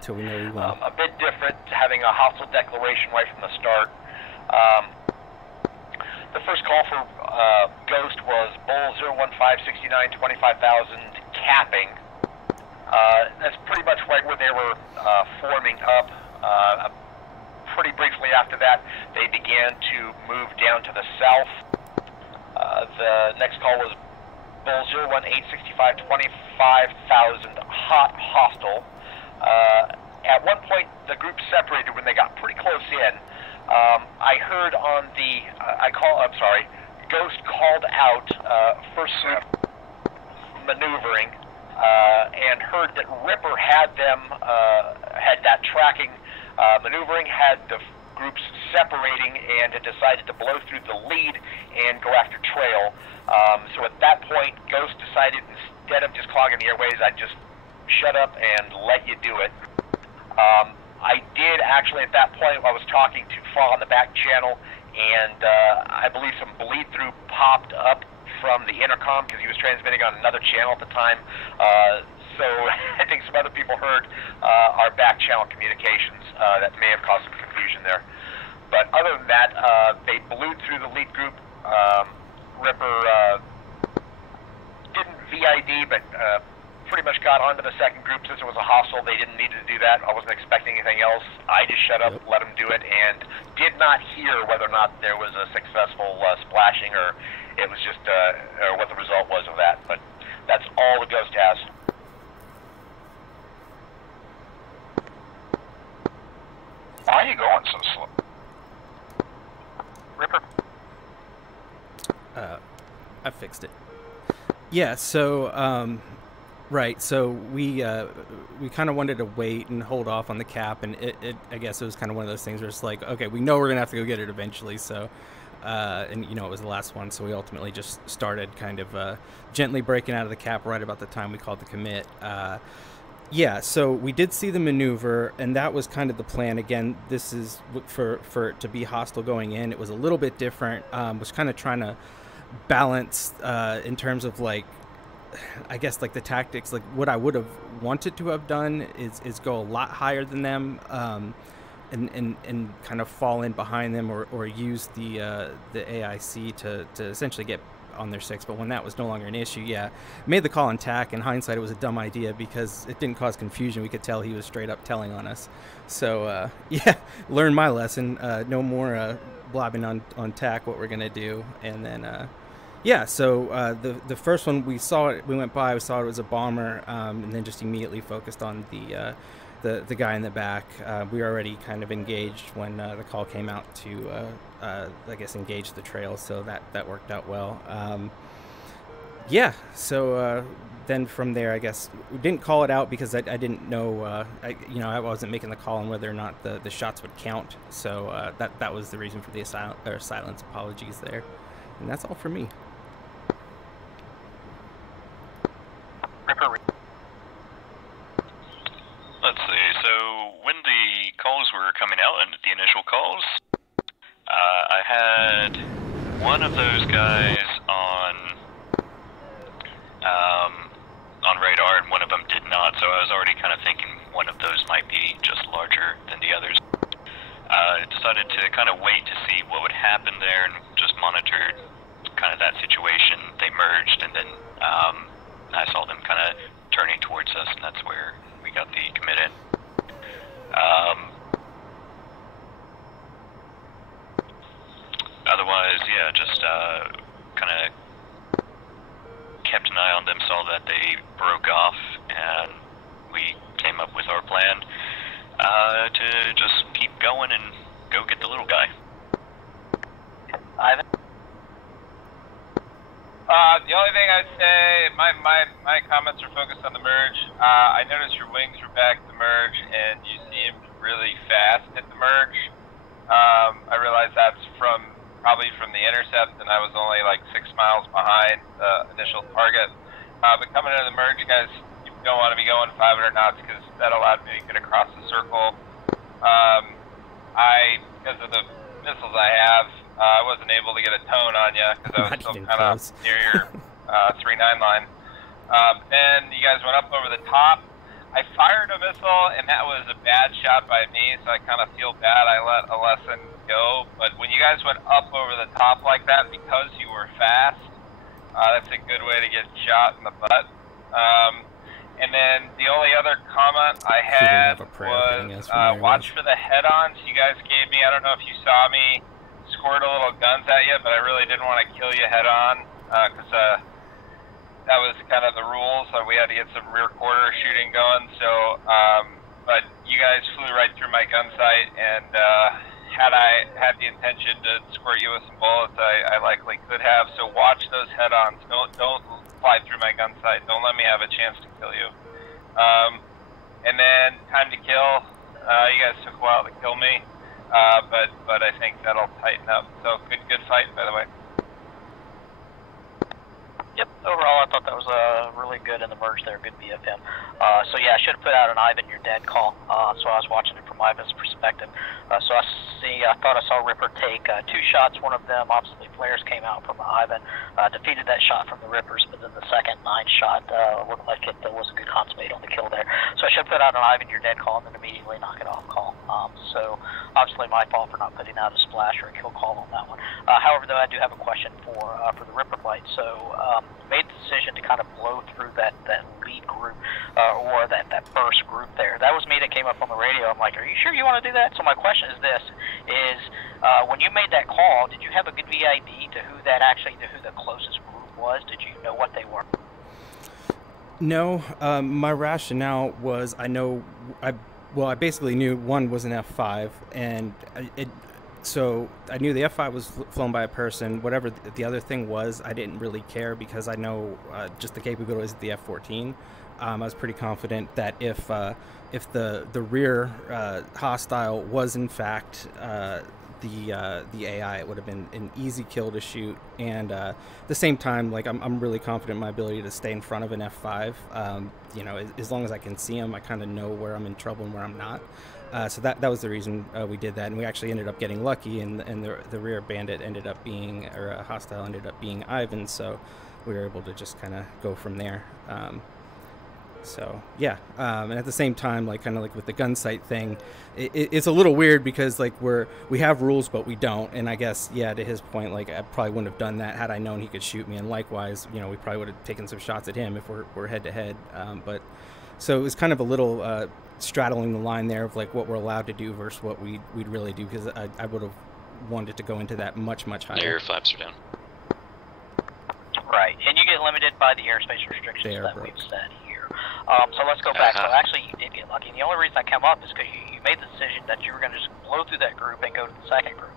till we know we won. a bit different, having a hostile declaration right from the start. The first call for Ghost was Bull 01569, 25,000 capping. That's pretty much right where they were forming up. Pretty briefly after that, they began to move down to the south. The next call was Bull 01865, 25,000 hot hostile. At one point, the group separated when they got pretty close in. I heard on the, Ghost called out first group maneuvering and heard that Ripper had them, had that tracking maneuvering, had the groups separating, and had decided to blow through the lead and go after trail. So at that point, Ghost decided instead of just clogging the airways, I'd just shut up and let you do it. I did actually, at that point, I was talking to fog on the back channel, and I believe some bleed-through popped up from the intercom because he was transmitting on another channel at the time. So I think some other people heard our back channel communications that may have caused some confusion there. But other than that, they blew through the lead group. Ripper didn't VID, but pretty much got onto the second group. Since it was a hostile, they didn't need to do that. I wasn't expecting anything else. I just shut up, let them do it, and did not hear whether or not there was a successful splashing or it was just or what the result was of that. But that's all the Ghost has. Why are you going so slow? Ripper? I fixed it. Yeah, so, right, so we kind of wanted to wait and hold off on the cap, and I guess it was kind of one of those things where it's like, okay, we know we're going to have to go get it eventually, so, and, you know, it was the last one, so we ultimately just started kind of gently breaking out of the cap right about the time we called the commit. Yeah, so we did see the maneuver, and that was kind of the plan. Again, this is for it to be hostile going in. It was a little bit different. Was kind of trying to balance in terms of, like, I guess, like, the tactics. Like, what I would have wanted to have done is go a lot higher than them, and kind of fall in behind them, or use the AIC to essentially get on their 6, but when that was no longer an issue, yeah, made the call on TAC. In hindsight, it was a dumb idea because it didn't cause confusion. We could tell he was straight up telling on us. So yeah, learned my lesson. No more blabbing on TAC what we're gonna do. And then yeah, so the first one we saw it, we went by, we saw it was a bomber, and then just immediately focused on the guy in the back. We were already kind of engaged when the call came out to I guess engage the trail, so that worked out well. Yeah, so then from there, I guess we didn't call it out because I didn't know, I wasn't making the call on whether or not the shots would count, so that was the reason for the silence. Apologies there, and that's all for me. Let's see, so when the calls were coming out, and the initial calls, I had one of those guys on radar, and one of them did not, so I was already kind of thinking one of those might be just larger than the others. I decided to kind of wait to see what would happen there, and just monitored kind of that situation. They merged, and then I saw them kind of turning towards us, and that's where we got the commit in. Otherwise, yeah, just kind of kept an eye on them, saw that they broke off, and we came up with our plan to just keep going and go get the little guy. Ivan? The only thing I'd say, my comments are focused on the merge. I noticed your wings were back at the merge, and you seemed really fast at the merge. I realize that's probably from the intercept, and I was only like 6 miles behind the initial target. But coming into the merge, you guys, you don't want to be going 500 knots because that allowed me to get across the circle. Because of the missiles I have, I wasn't able to get a tone on you because I was still kind of near your 3-9 line. Then you guys went up over the top. I fired a missile, and that was a bad shot by me, so I kind of feel bad I let a lesson go. But when you guys went up over the top like that, because you were fast, that's a good way to get shot in the butt. And then the only other comment I had was watch for the head-ons you guys gave me. I don't know if you saw me squirt a little guns at you, but I really didn't want to kill you head-on because that was kind of the rules. So we had to get some rear quarter shooting going. So, but you guys flew right through my gun sight, and had I had the intention to squirt you with some bullets, I likely could have. So watch those head-ons. Don't fly through my gun sight. Don't let me have a chance to kill you. And then time to kill. You guys took a while to kill me, but I think that'll tighten up. So good fight, by the way. Yep, overall I thought that was really good in the merge there, good BFM. So yeah, I should have put out an Ivan, you're dead call. So I was watching it from Ivan's perspective. perspective. So I thought I saw Ripper take 2 shots. One of them, obviously, flares came out from Ivan, defeated that shot from the Rippers, but then the second 9-shot looked like it was a good consummate on the kill there. So I should put out an Ivan, you're dead call, and then immediately knock it off call. So obviously my fault for not putting out a splash or a kill call on that one. However, though, I do have a question for the Ripper flight. So made the decision to kind of blow through that lead group or that first group there. That was me that came up on the radio. I'm like, are you sure you want to do that? So my question is this, when you made that call, did you have a good VID to who the closest group was? Did you know what they were? No, my rationale was I basically knew one was an F5, and so I knew the F5 was flown by a person. Whatever the other thing was, I didn't really care because I know just the capabilities of the F-14. I was pretty confident that if the rear hostile was in fact the AI, it would have been an easy kill to shoot. And at the same time, like I'm really confident in my ability to stay in front of an F5. As long as I can see him, I kind of know where I'm in trouble and where I'm not. So that was the reason we did that, and we actually ended up getting lucky, and the rear bandit ended up being, or a hostile ended up being Ivan, so we were able to just kind of go from there. So yeah, and at the same time, like kind of like with the gun sight thing, it's a little weird because like we have rules but we don't, and I guess to his point, like I probably wouldn't have done that had I known he could shoot me, and likewise, we probably would have taken some shots at him if we're head to head. But so it was kind of a little straddling the line there of like what we're allowed to do versus what we'd really do, because I would have wanted to go into that much higher. Your flaps are down. Right, and you get limited by the airspace restrictions that broke. We've set here. So let's go back. So actually, you did get lucky. And the only reason I come up is because you made the decision that you were going to just blow through that group and go to the second group.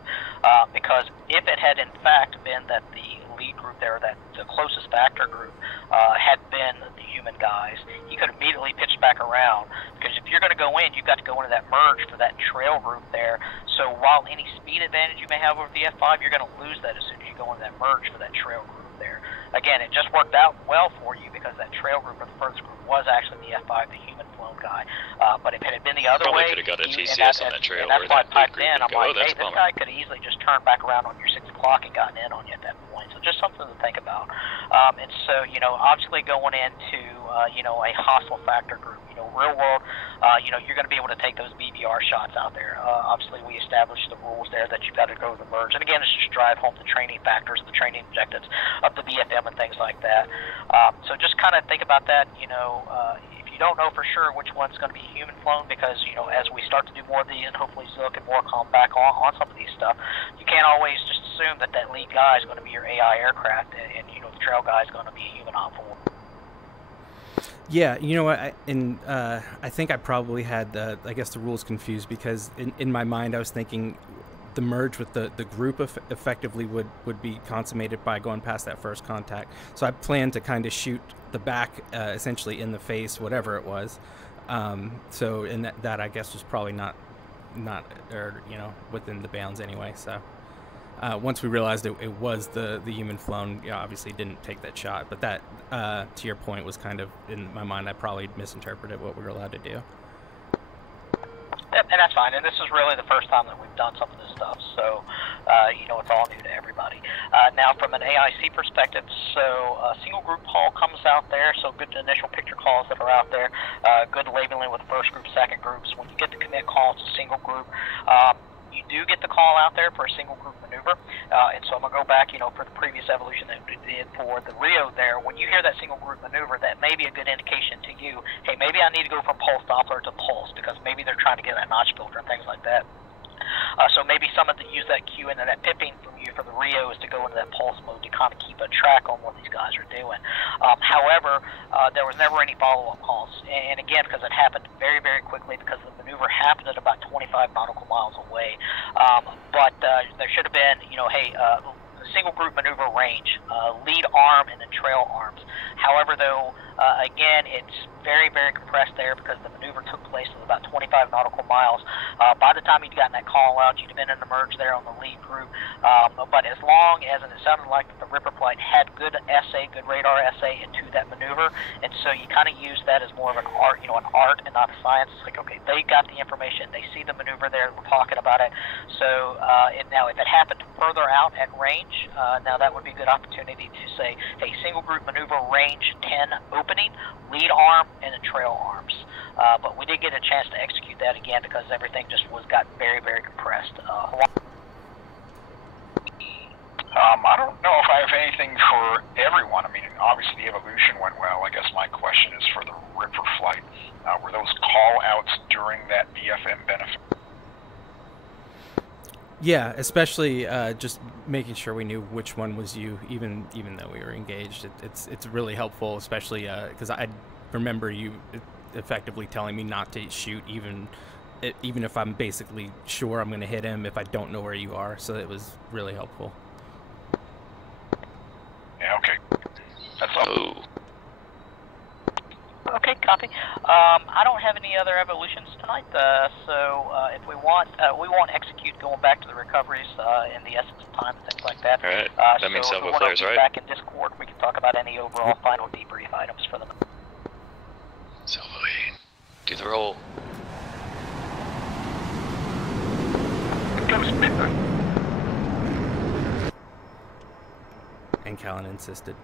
Because if it had in fact been that the lead group there, that the closest factor group, had been the human guys, he could immediately pitch back around. Because if you're going to go in, you've got to go into that merge for that trail group there. So while any speed advantage you may have over the F5, you're going to lose that as soon as you go into that merge for that trail group there. Again, it just worked out well for you because that trail group or the first group was actually the F5, the human flown guy. But if it had been the other Probably way, could have got a DCS on that trail. And that's why I piped in. I'm like, hey, that's this guy could have easily just turned back around on your 6 o'clock and gotten in on you at that point. So just something to think about. And so, obviously going into, a hostile factor group, real world, you're going to be able to take those BBR shots out there. Obviously, we established the rules there that you've got to go to the merge. And again, it's just drive home the training factors, the training objectives of the BFM and things like that. So just kind of think about that, if you don't know for sure which one's going to be human flown, because, as we start to do more of these and hopefully Zook and more come back on some of these stuff, you can't always just assume that lead guy is going to be your AI aircraft and the trail guy is going to be a human Opfor. Yeah, you know what? I think I probably had the rules confused because in my mind I was thinking the merge with the group effectively would be consummated by going past that first contact. So I planned to kind of shoot the back essentially in the face, whatever it was. So and that I guess was probably not within the bounds anyway. So. Once we realized it was the human flown, obviously didn't take that shot. But that, to your point, was kind of, in my mind, I probably misinterpreted what we were allowed to do. Yep, and that's fine. And this is really the first time that we've done some of this stuff. So, it's all new to everybody. Now, from an AIC perspective, so a single group call comes out there. So good initial picture calls that are out there. Good labeling with first group, second groups. When you get the commit call, it's a single group. You do get the call out there for a single group maneuver, and so I'm going to go back, for the previous evolution that we did for the Rio there. When you hear that single group maneuver, that may be a good indication to you, hey, maybe I need to go from pulse Doppler to pulse, because maybe they're trying to get that notch filter and things like that. So maybe someone to use that cue and that pipping from you for the Rio is to go into that pulse mode to kind of keep a track on what these guys are doing. However, there was never any follow-up calls. And again, because it happened very, very quickly, because the maneuver happened at about 25 nautical miles away. But there should have been, single group maneuver range, lead arm and then trail arms. However, though, again, it's very, very compressed there because the maneuver took place at about 25 nautical miles. By the time you'd gotten that call out, you'd have been in the merge there on the lead group. But as long as, and it sounded like the Ripper flight had good SA, good radar SA into that maneuver, and so you kind of use that as more of an art, an art and not a science. It's like, okay, they got the information, they see the maneuver there, we're talking about it. So now if it happened further out at range, now that would be a good opportunity to say, hey, single group maneuver range 10 opening, lead arm, and the trail arms. But we did get a chance to execute that again because everything just got very, very compressed. I don't know if I have anything for everyone. I mean, obviously the evolution went well. I guess my question is for the Ripper flight. Were those call-outs during that BFM benefit? Yeah, especially just making sure we knew which one was you, even though we were engaged. It's really helpful, especially because I remember you effectively telling me not to shoot, even if I'm basically sure I'm going to hit him if I don't know where you are. So it was really helpful. Yeah, okay. That's all. Oh. Okay, copy. I don't have any other evolutions tonight, so if we won't execute going back to the recoveries in the essence of time and things like that. All right. That means so salvo flares, right? Back in Discord, we can talk about any overall final debrief items for them. Salvo, do the roll. And Callan insisted.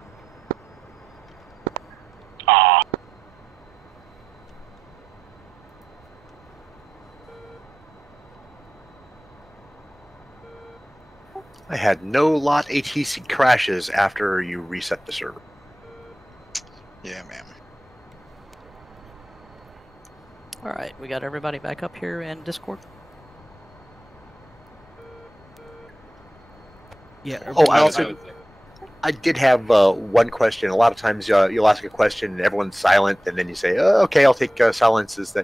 I had no lot ATC crashes after you reset the server. Yeah, ma'am. All right, we got everybody back up here in Discord. Yeah. Oh, I did have one question. A lot of times you'll ask a question and everyone's silent, and then you say, oh, "Okay, I'll take silence as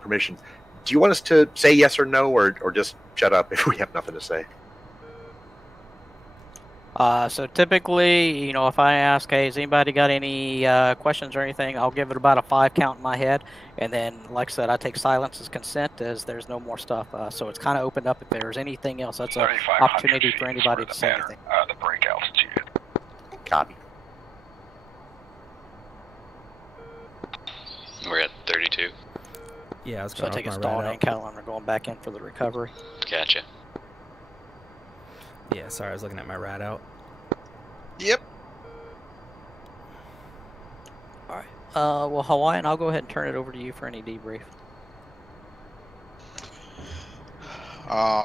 permission." Do you want us to say yes or no, or just shut up if we have nothing to say? So typically, if I ask, hey, has anybody got any questions or anything, I'll give it about a 5 count in my head. And then, like I said, I take silence as consent as there's no more stuff. So it's kind of opened up if there's anything else. That's an opportunity for anybody to say anything. The break altitude. Copy. We're at 32. Yeah, I was so I take a stall and Callan are going back in for the recovery. Gotcha. Yeah, sorry, I was looking at my rat out. Yep. All right. Well, Hawaiian, I'll go ahead and turn it over to you for any debrief.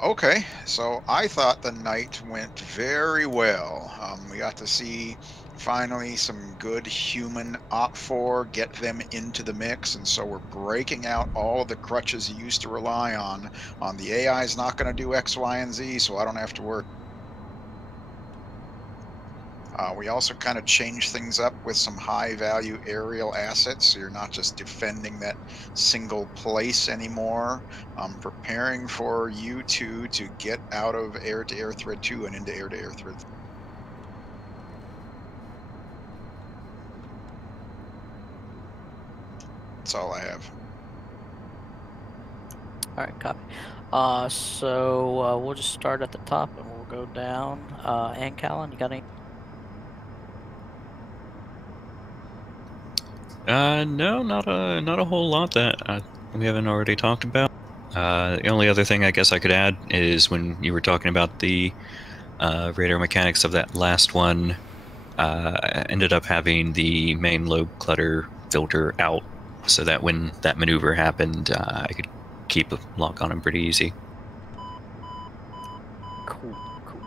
Okay, so I thought the night went very well. We got to see finally some good human Opfor, get them into the mix, and so we're breaking out all of the crutches you used to rely on. The AI is not going to do X, Y, and Z, so I don't have to worry. We also kind of changed things up with some high-value aerial assets, so you're not just defending that single place anymore. Preparing for you two to get out of air-to-air threat 2 and into air-to-air threat 3. That's all I have. All right, copy. So we'll just start at the top and we'll go down. And Callan, you got any? No, not a whole lot that we haven't already talked about. The only other thing I guess I could add is when you were talking about the radar mechanics of that last one, I ended up having the main lobe clutter filter out, so that when that maneuver happened, I could keep a lock on him pretty easy. Cool,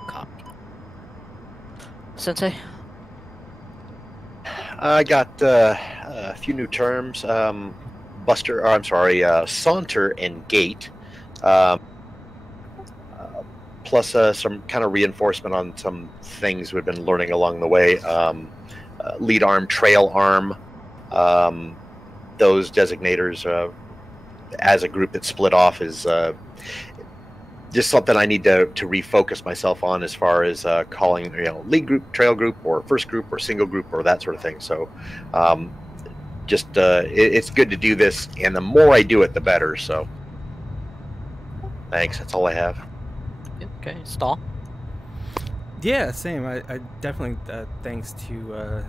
copy. Sensei? I got a few new terms, saunter and gate, plus some kind of reinforcement on some things we've been learning along the way. Lead arm, trail arm, those designators as a group that split off is just something I need to refocus myself on as far as calling, lead group, trail group, or first group, or single group, or that sort of thing. So it's good to do this, and the more I do it, the better. So thanks. That's all I have. Okay, Stall. Yeah, same. I definitely thanks to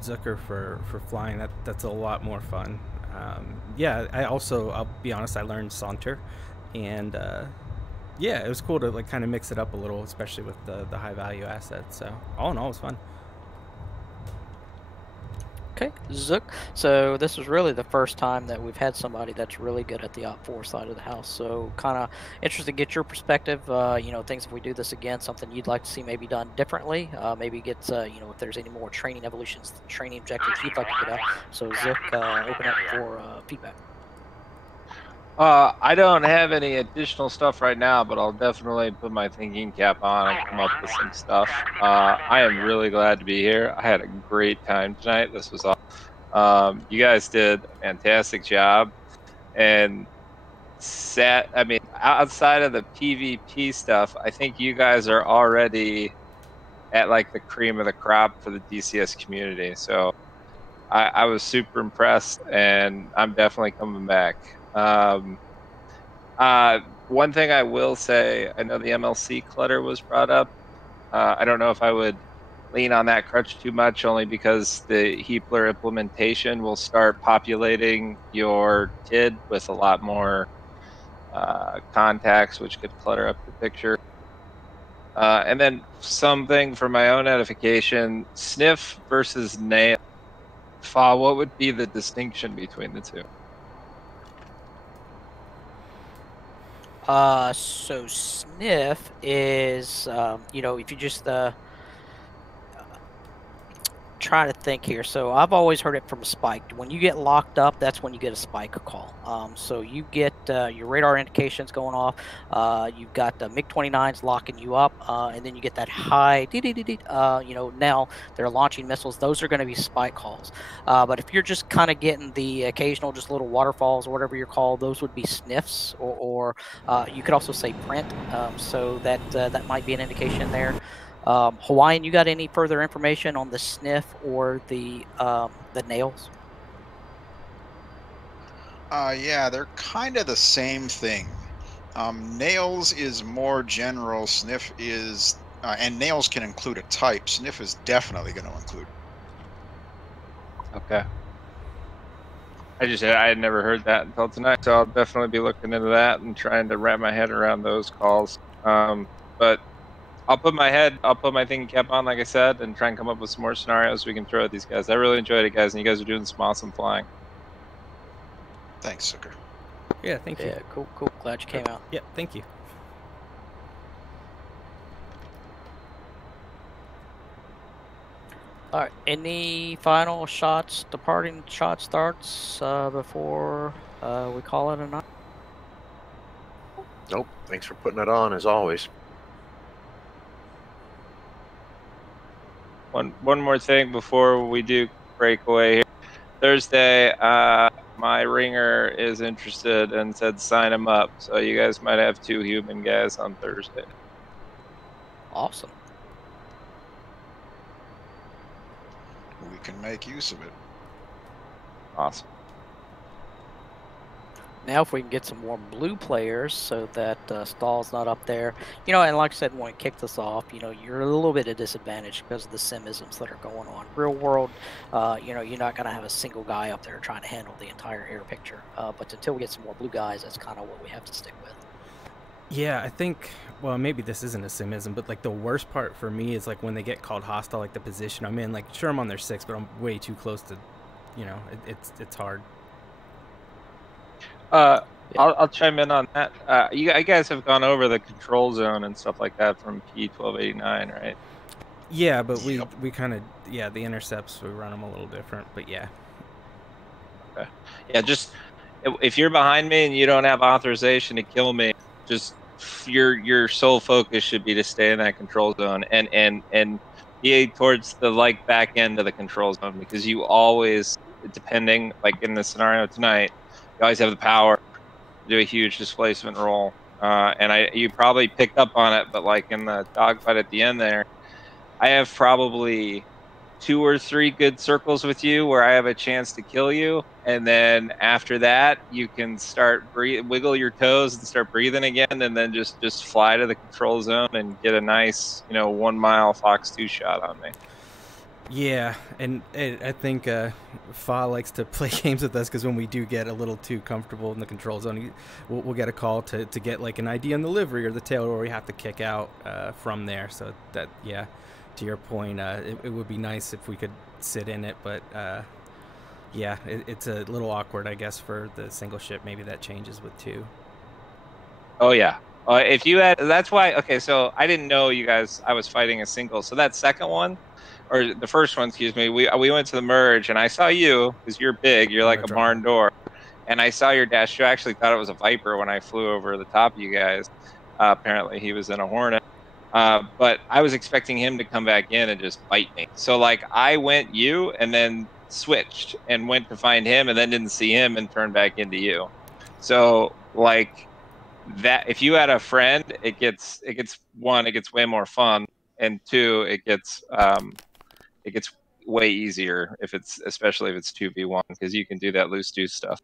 Zooker for flying. That's a lot more fun. Yeah, I'll be honest, I learned Saunter, and yeah, it was cool to like kind of mix it up a little, especially with the high value assets. So all in all, it was fun. Okay, Zook. So this was really the first time that we've had somebody that's really good at the Opfor side of the house. So kind of interested to get your perspective. Things if we do this again, something you'd like to see maybe done differently. Maybe get if there's any more training evolutions, training objectives you'd like to get out. So Zook, open up for feedback. I don't have any additional stuff right now, but I'll definitely put my thinking cap on and come up with some stuff. I am really glad to be here. I had a great time tonight. This was awesome. You guys did a fantastic job. And outside of the PvP stuff, I think you guys are already at like the cream of the crop for the DCS community. So I was super impressed, and I'm definitely coming back. One thing I will say, I know the MLC clutter was brought up. I don't know if I would lean on that crutch too much, only because the Heapler implementation will start populating your TID with a lot more contacts, which could clutter up the picture. And then something for my own edification, sniff versus nail. What would be the distinction between the two? So sniff is, if you just try to think here. So I've always heard it from spike. When you get locked up, that's when you get a spike call. So you get your radar indications going off. You've got the MiG-29s locking you up, and then you get that high, now they're launching missiles. Those are going to be spike calls. But if you're just kind of getting the occasional, just little waterfalls or whatever you're called, those would be sniffs, or you could also say print. So that might be an indication there. Hawaiian, you got any further information on the sniff or the nails? Yeah, they're kind of the same thing. Nails is more general. Sniff is, and nails can include a type. Sniff is definitely going to include. Okay. I had never heard that until tonight, so I'll definitely be looking into that and trying to wrap my head around those calls. But I'll put my thinking cap on, like I said, and try and come up with some more scenarios we can throw at these guys. I really enjoyed it, guys, and you guys are doing some awesome flying. Thanks, Zooker. Yeah, thank you. Yeah, cool. Glad you came out. Yeah, thank you. All right. Any final shots, departing shot starts before we call it a night? Nope. Thanks for putting it on, as always. One more thing before we do break away here. Thursday, my ringer is interested and said sign him up. So you guys might have 2 human guys on Thursday. Awesome. We can make use of it. Awesome. Now if we can get some more blue players so that Stall's not up there. And like I said, when we kick this off, you're a little bit at disadvantage because of the simisms that are going on. Real world, you're not going to have a single guy up there trying to handle the entire air picture. But until we get some more blue guys, that's kind of what we have to stick with. Yeah, I think, well, maybe this isn't a simism, but like the worst part for me is like when they get called hostile, like the position I'm in, like sure I'm on their 6, but I'm way too close to, it's hard. I'll chime in on that. You guys have gone over the control zone and stuff like that from P1289, right? Yeah, but we kind of, the intercepts, we run them a little different, but yeah. Okay. Yeah, just if you're behind me and you don't have authorization to kill me, just your sole focus should be to stay in that control zone and be towards the back end of the control zone, because you always, depending, like in the scenario tonight, you always have the power to do a huge displacement roll. and you probably picked up on it, but like in the dogfight at the end there, I have probably 2 or 3 good circles with you where I have a chance to kill you, and then after that you can start wiggle your toes and start breathing again, and then just fly to the control zone and get a nice 1 mile Fox 2 shot on me. Yeah, and I think Fa likes to play games with us because when we do get a little too comfortable in the control zone, we'll get a call to get like an ID on the livery or the tail where we have to kick out from there. So that, yeah, to your point, it would be nice if we could sit in it, but yeah, it's a little awkward, I guess, for the single ship. Maybe that changes with 2. Oh yeah, if you had, that's why. Okay, so I didn't know you guys. I was fighting a single. So that second one, or the first one, excuse me. We went to the merge, and I saw you because you're big. You're like a barn door, and I saw your dash. I actually thought it was a Viper when I flew over the top of you guys. Apparently, he was in a Hornet. But I was expecting him to come back in and just bite me. So like I went you and then switched and went to find him and then didn't see him and turned back into you. So like that, if you had a friend, it gets 1, it gets way more fun, and 2, it gets way easier especially if it's 2v1 because you can do that loose do stuff.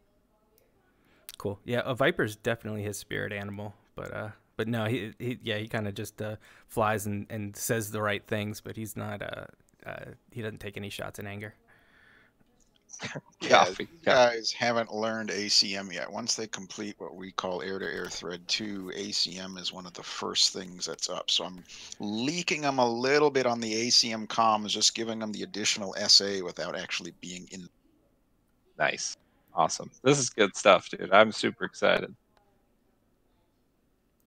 Cool. Yeah, a Viper's definitely his spirit animal, but no, he kind of just flies and says the right things, but he's not he doesn't take any shots in anger. Yeah, you guys haven't learned ACM yet. Once they complete what we call air-to-air thread 2, ACM is one of the first things that's up. So I'm leaking them a little bit on the ACM comms, just giving them the additional SA without actually being in. Nice. Awesome. This is good stuff, dude. I'm super excited.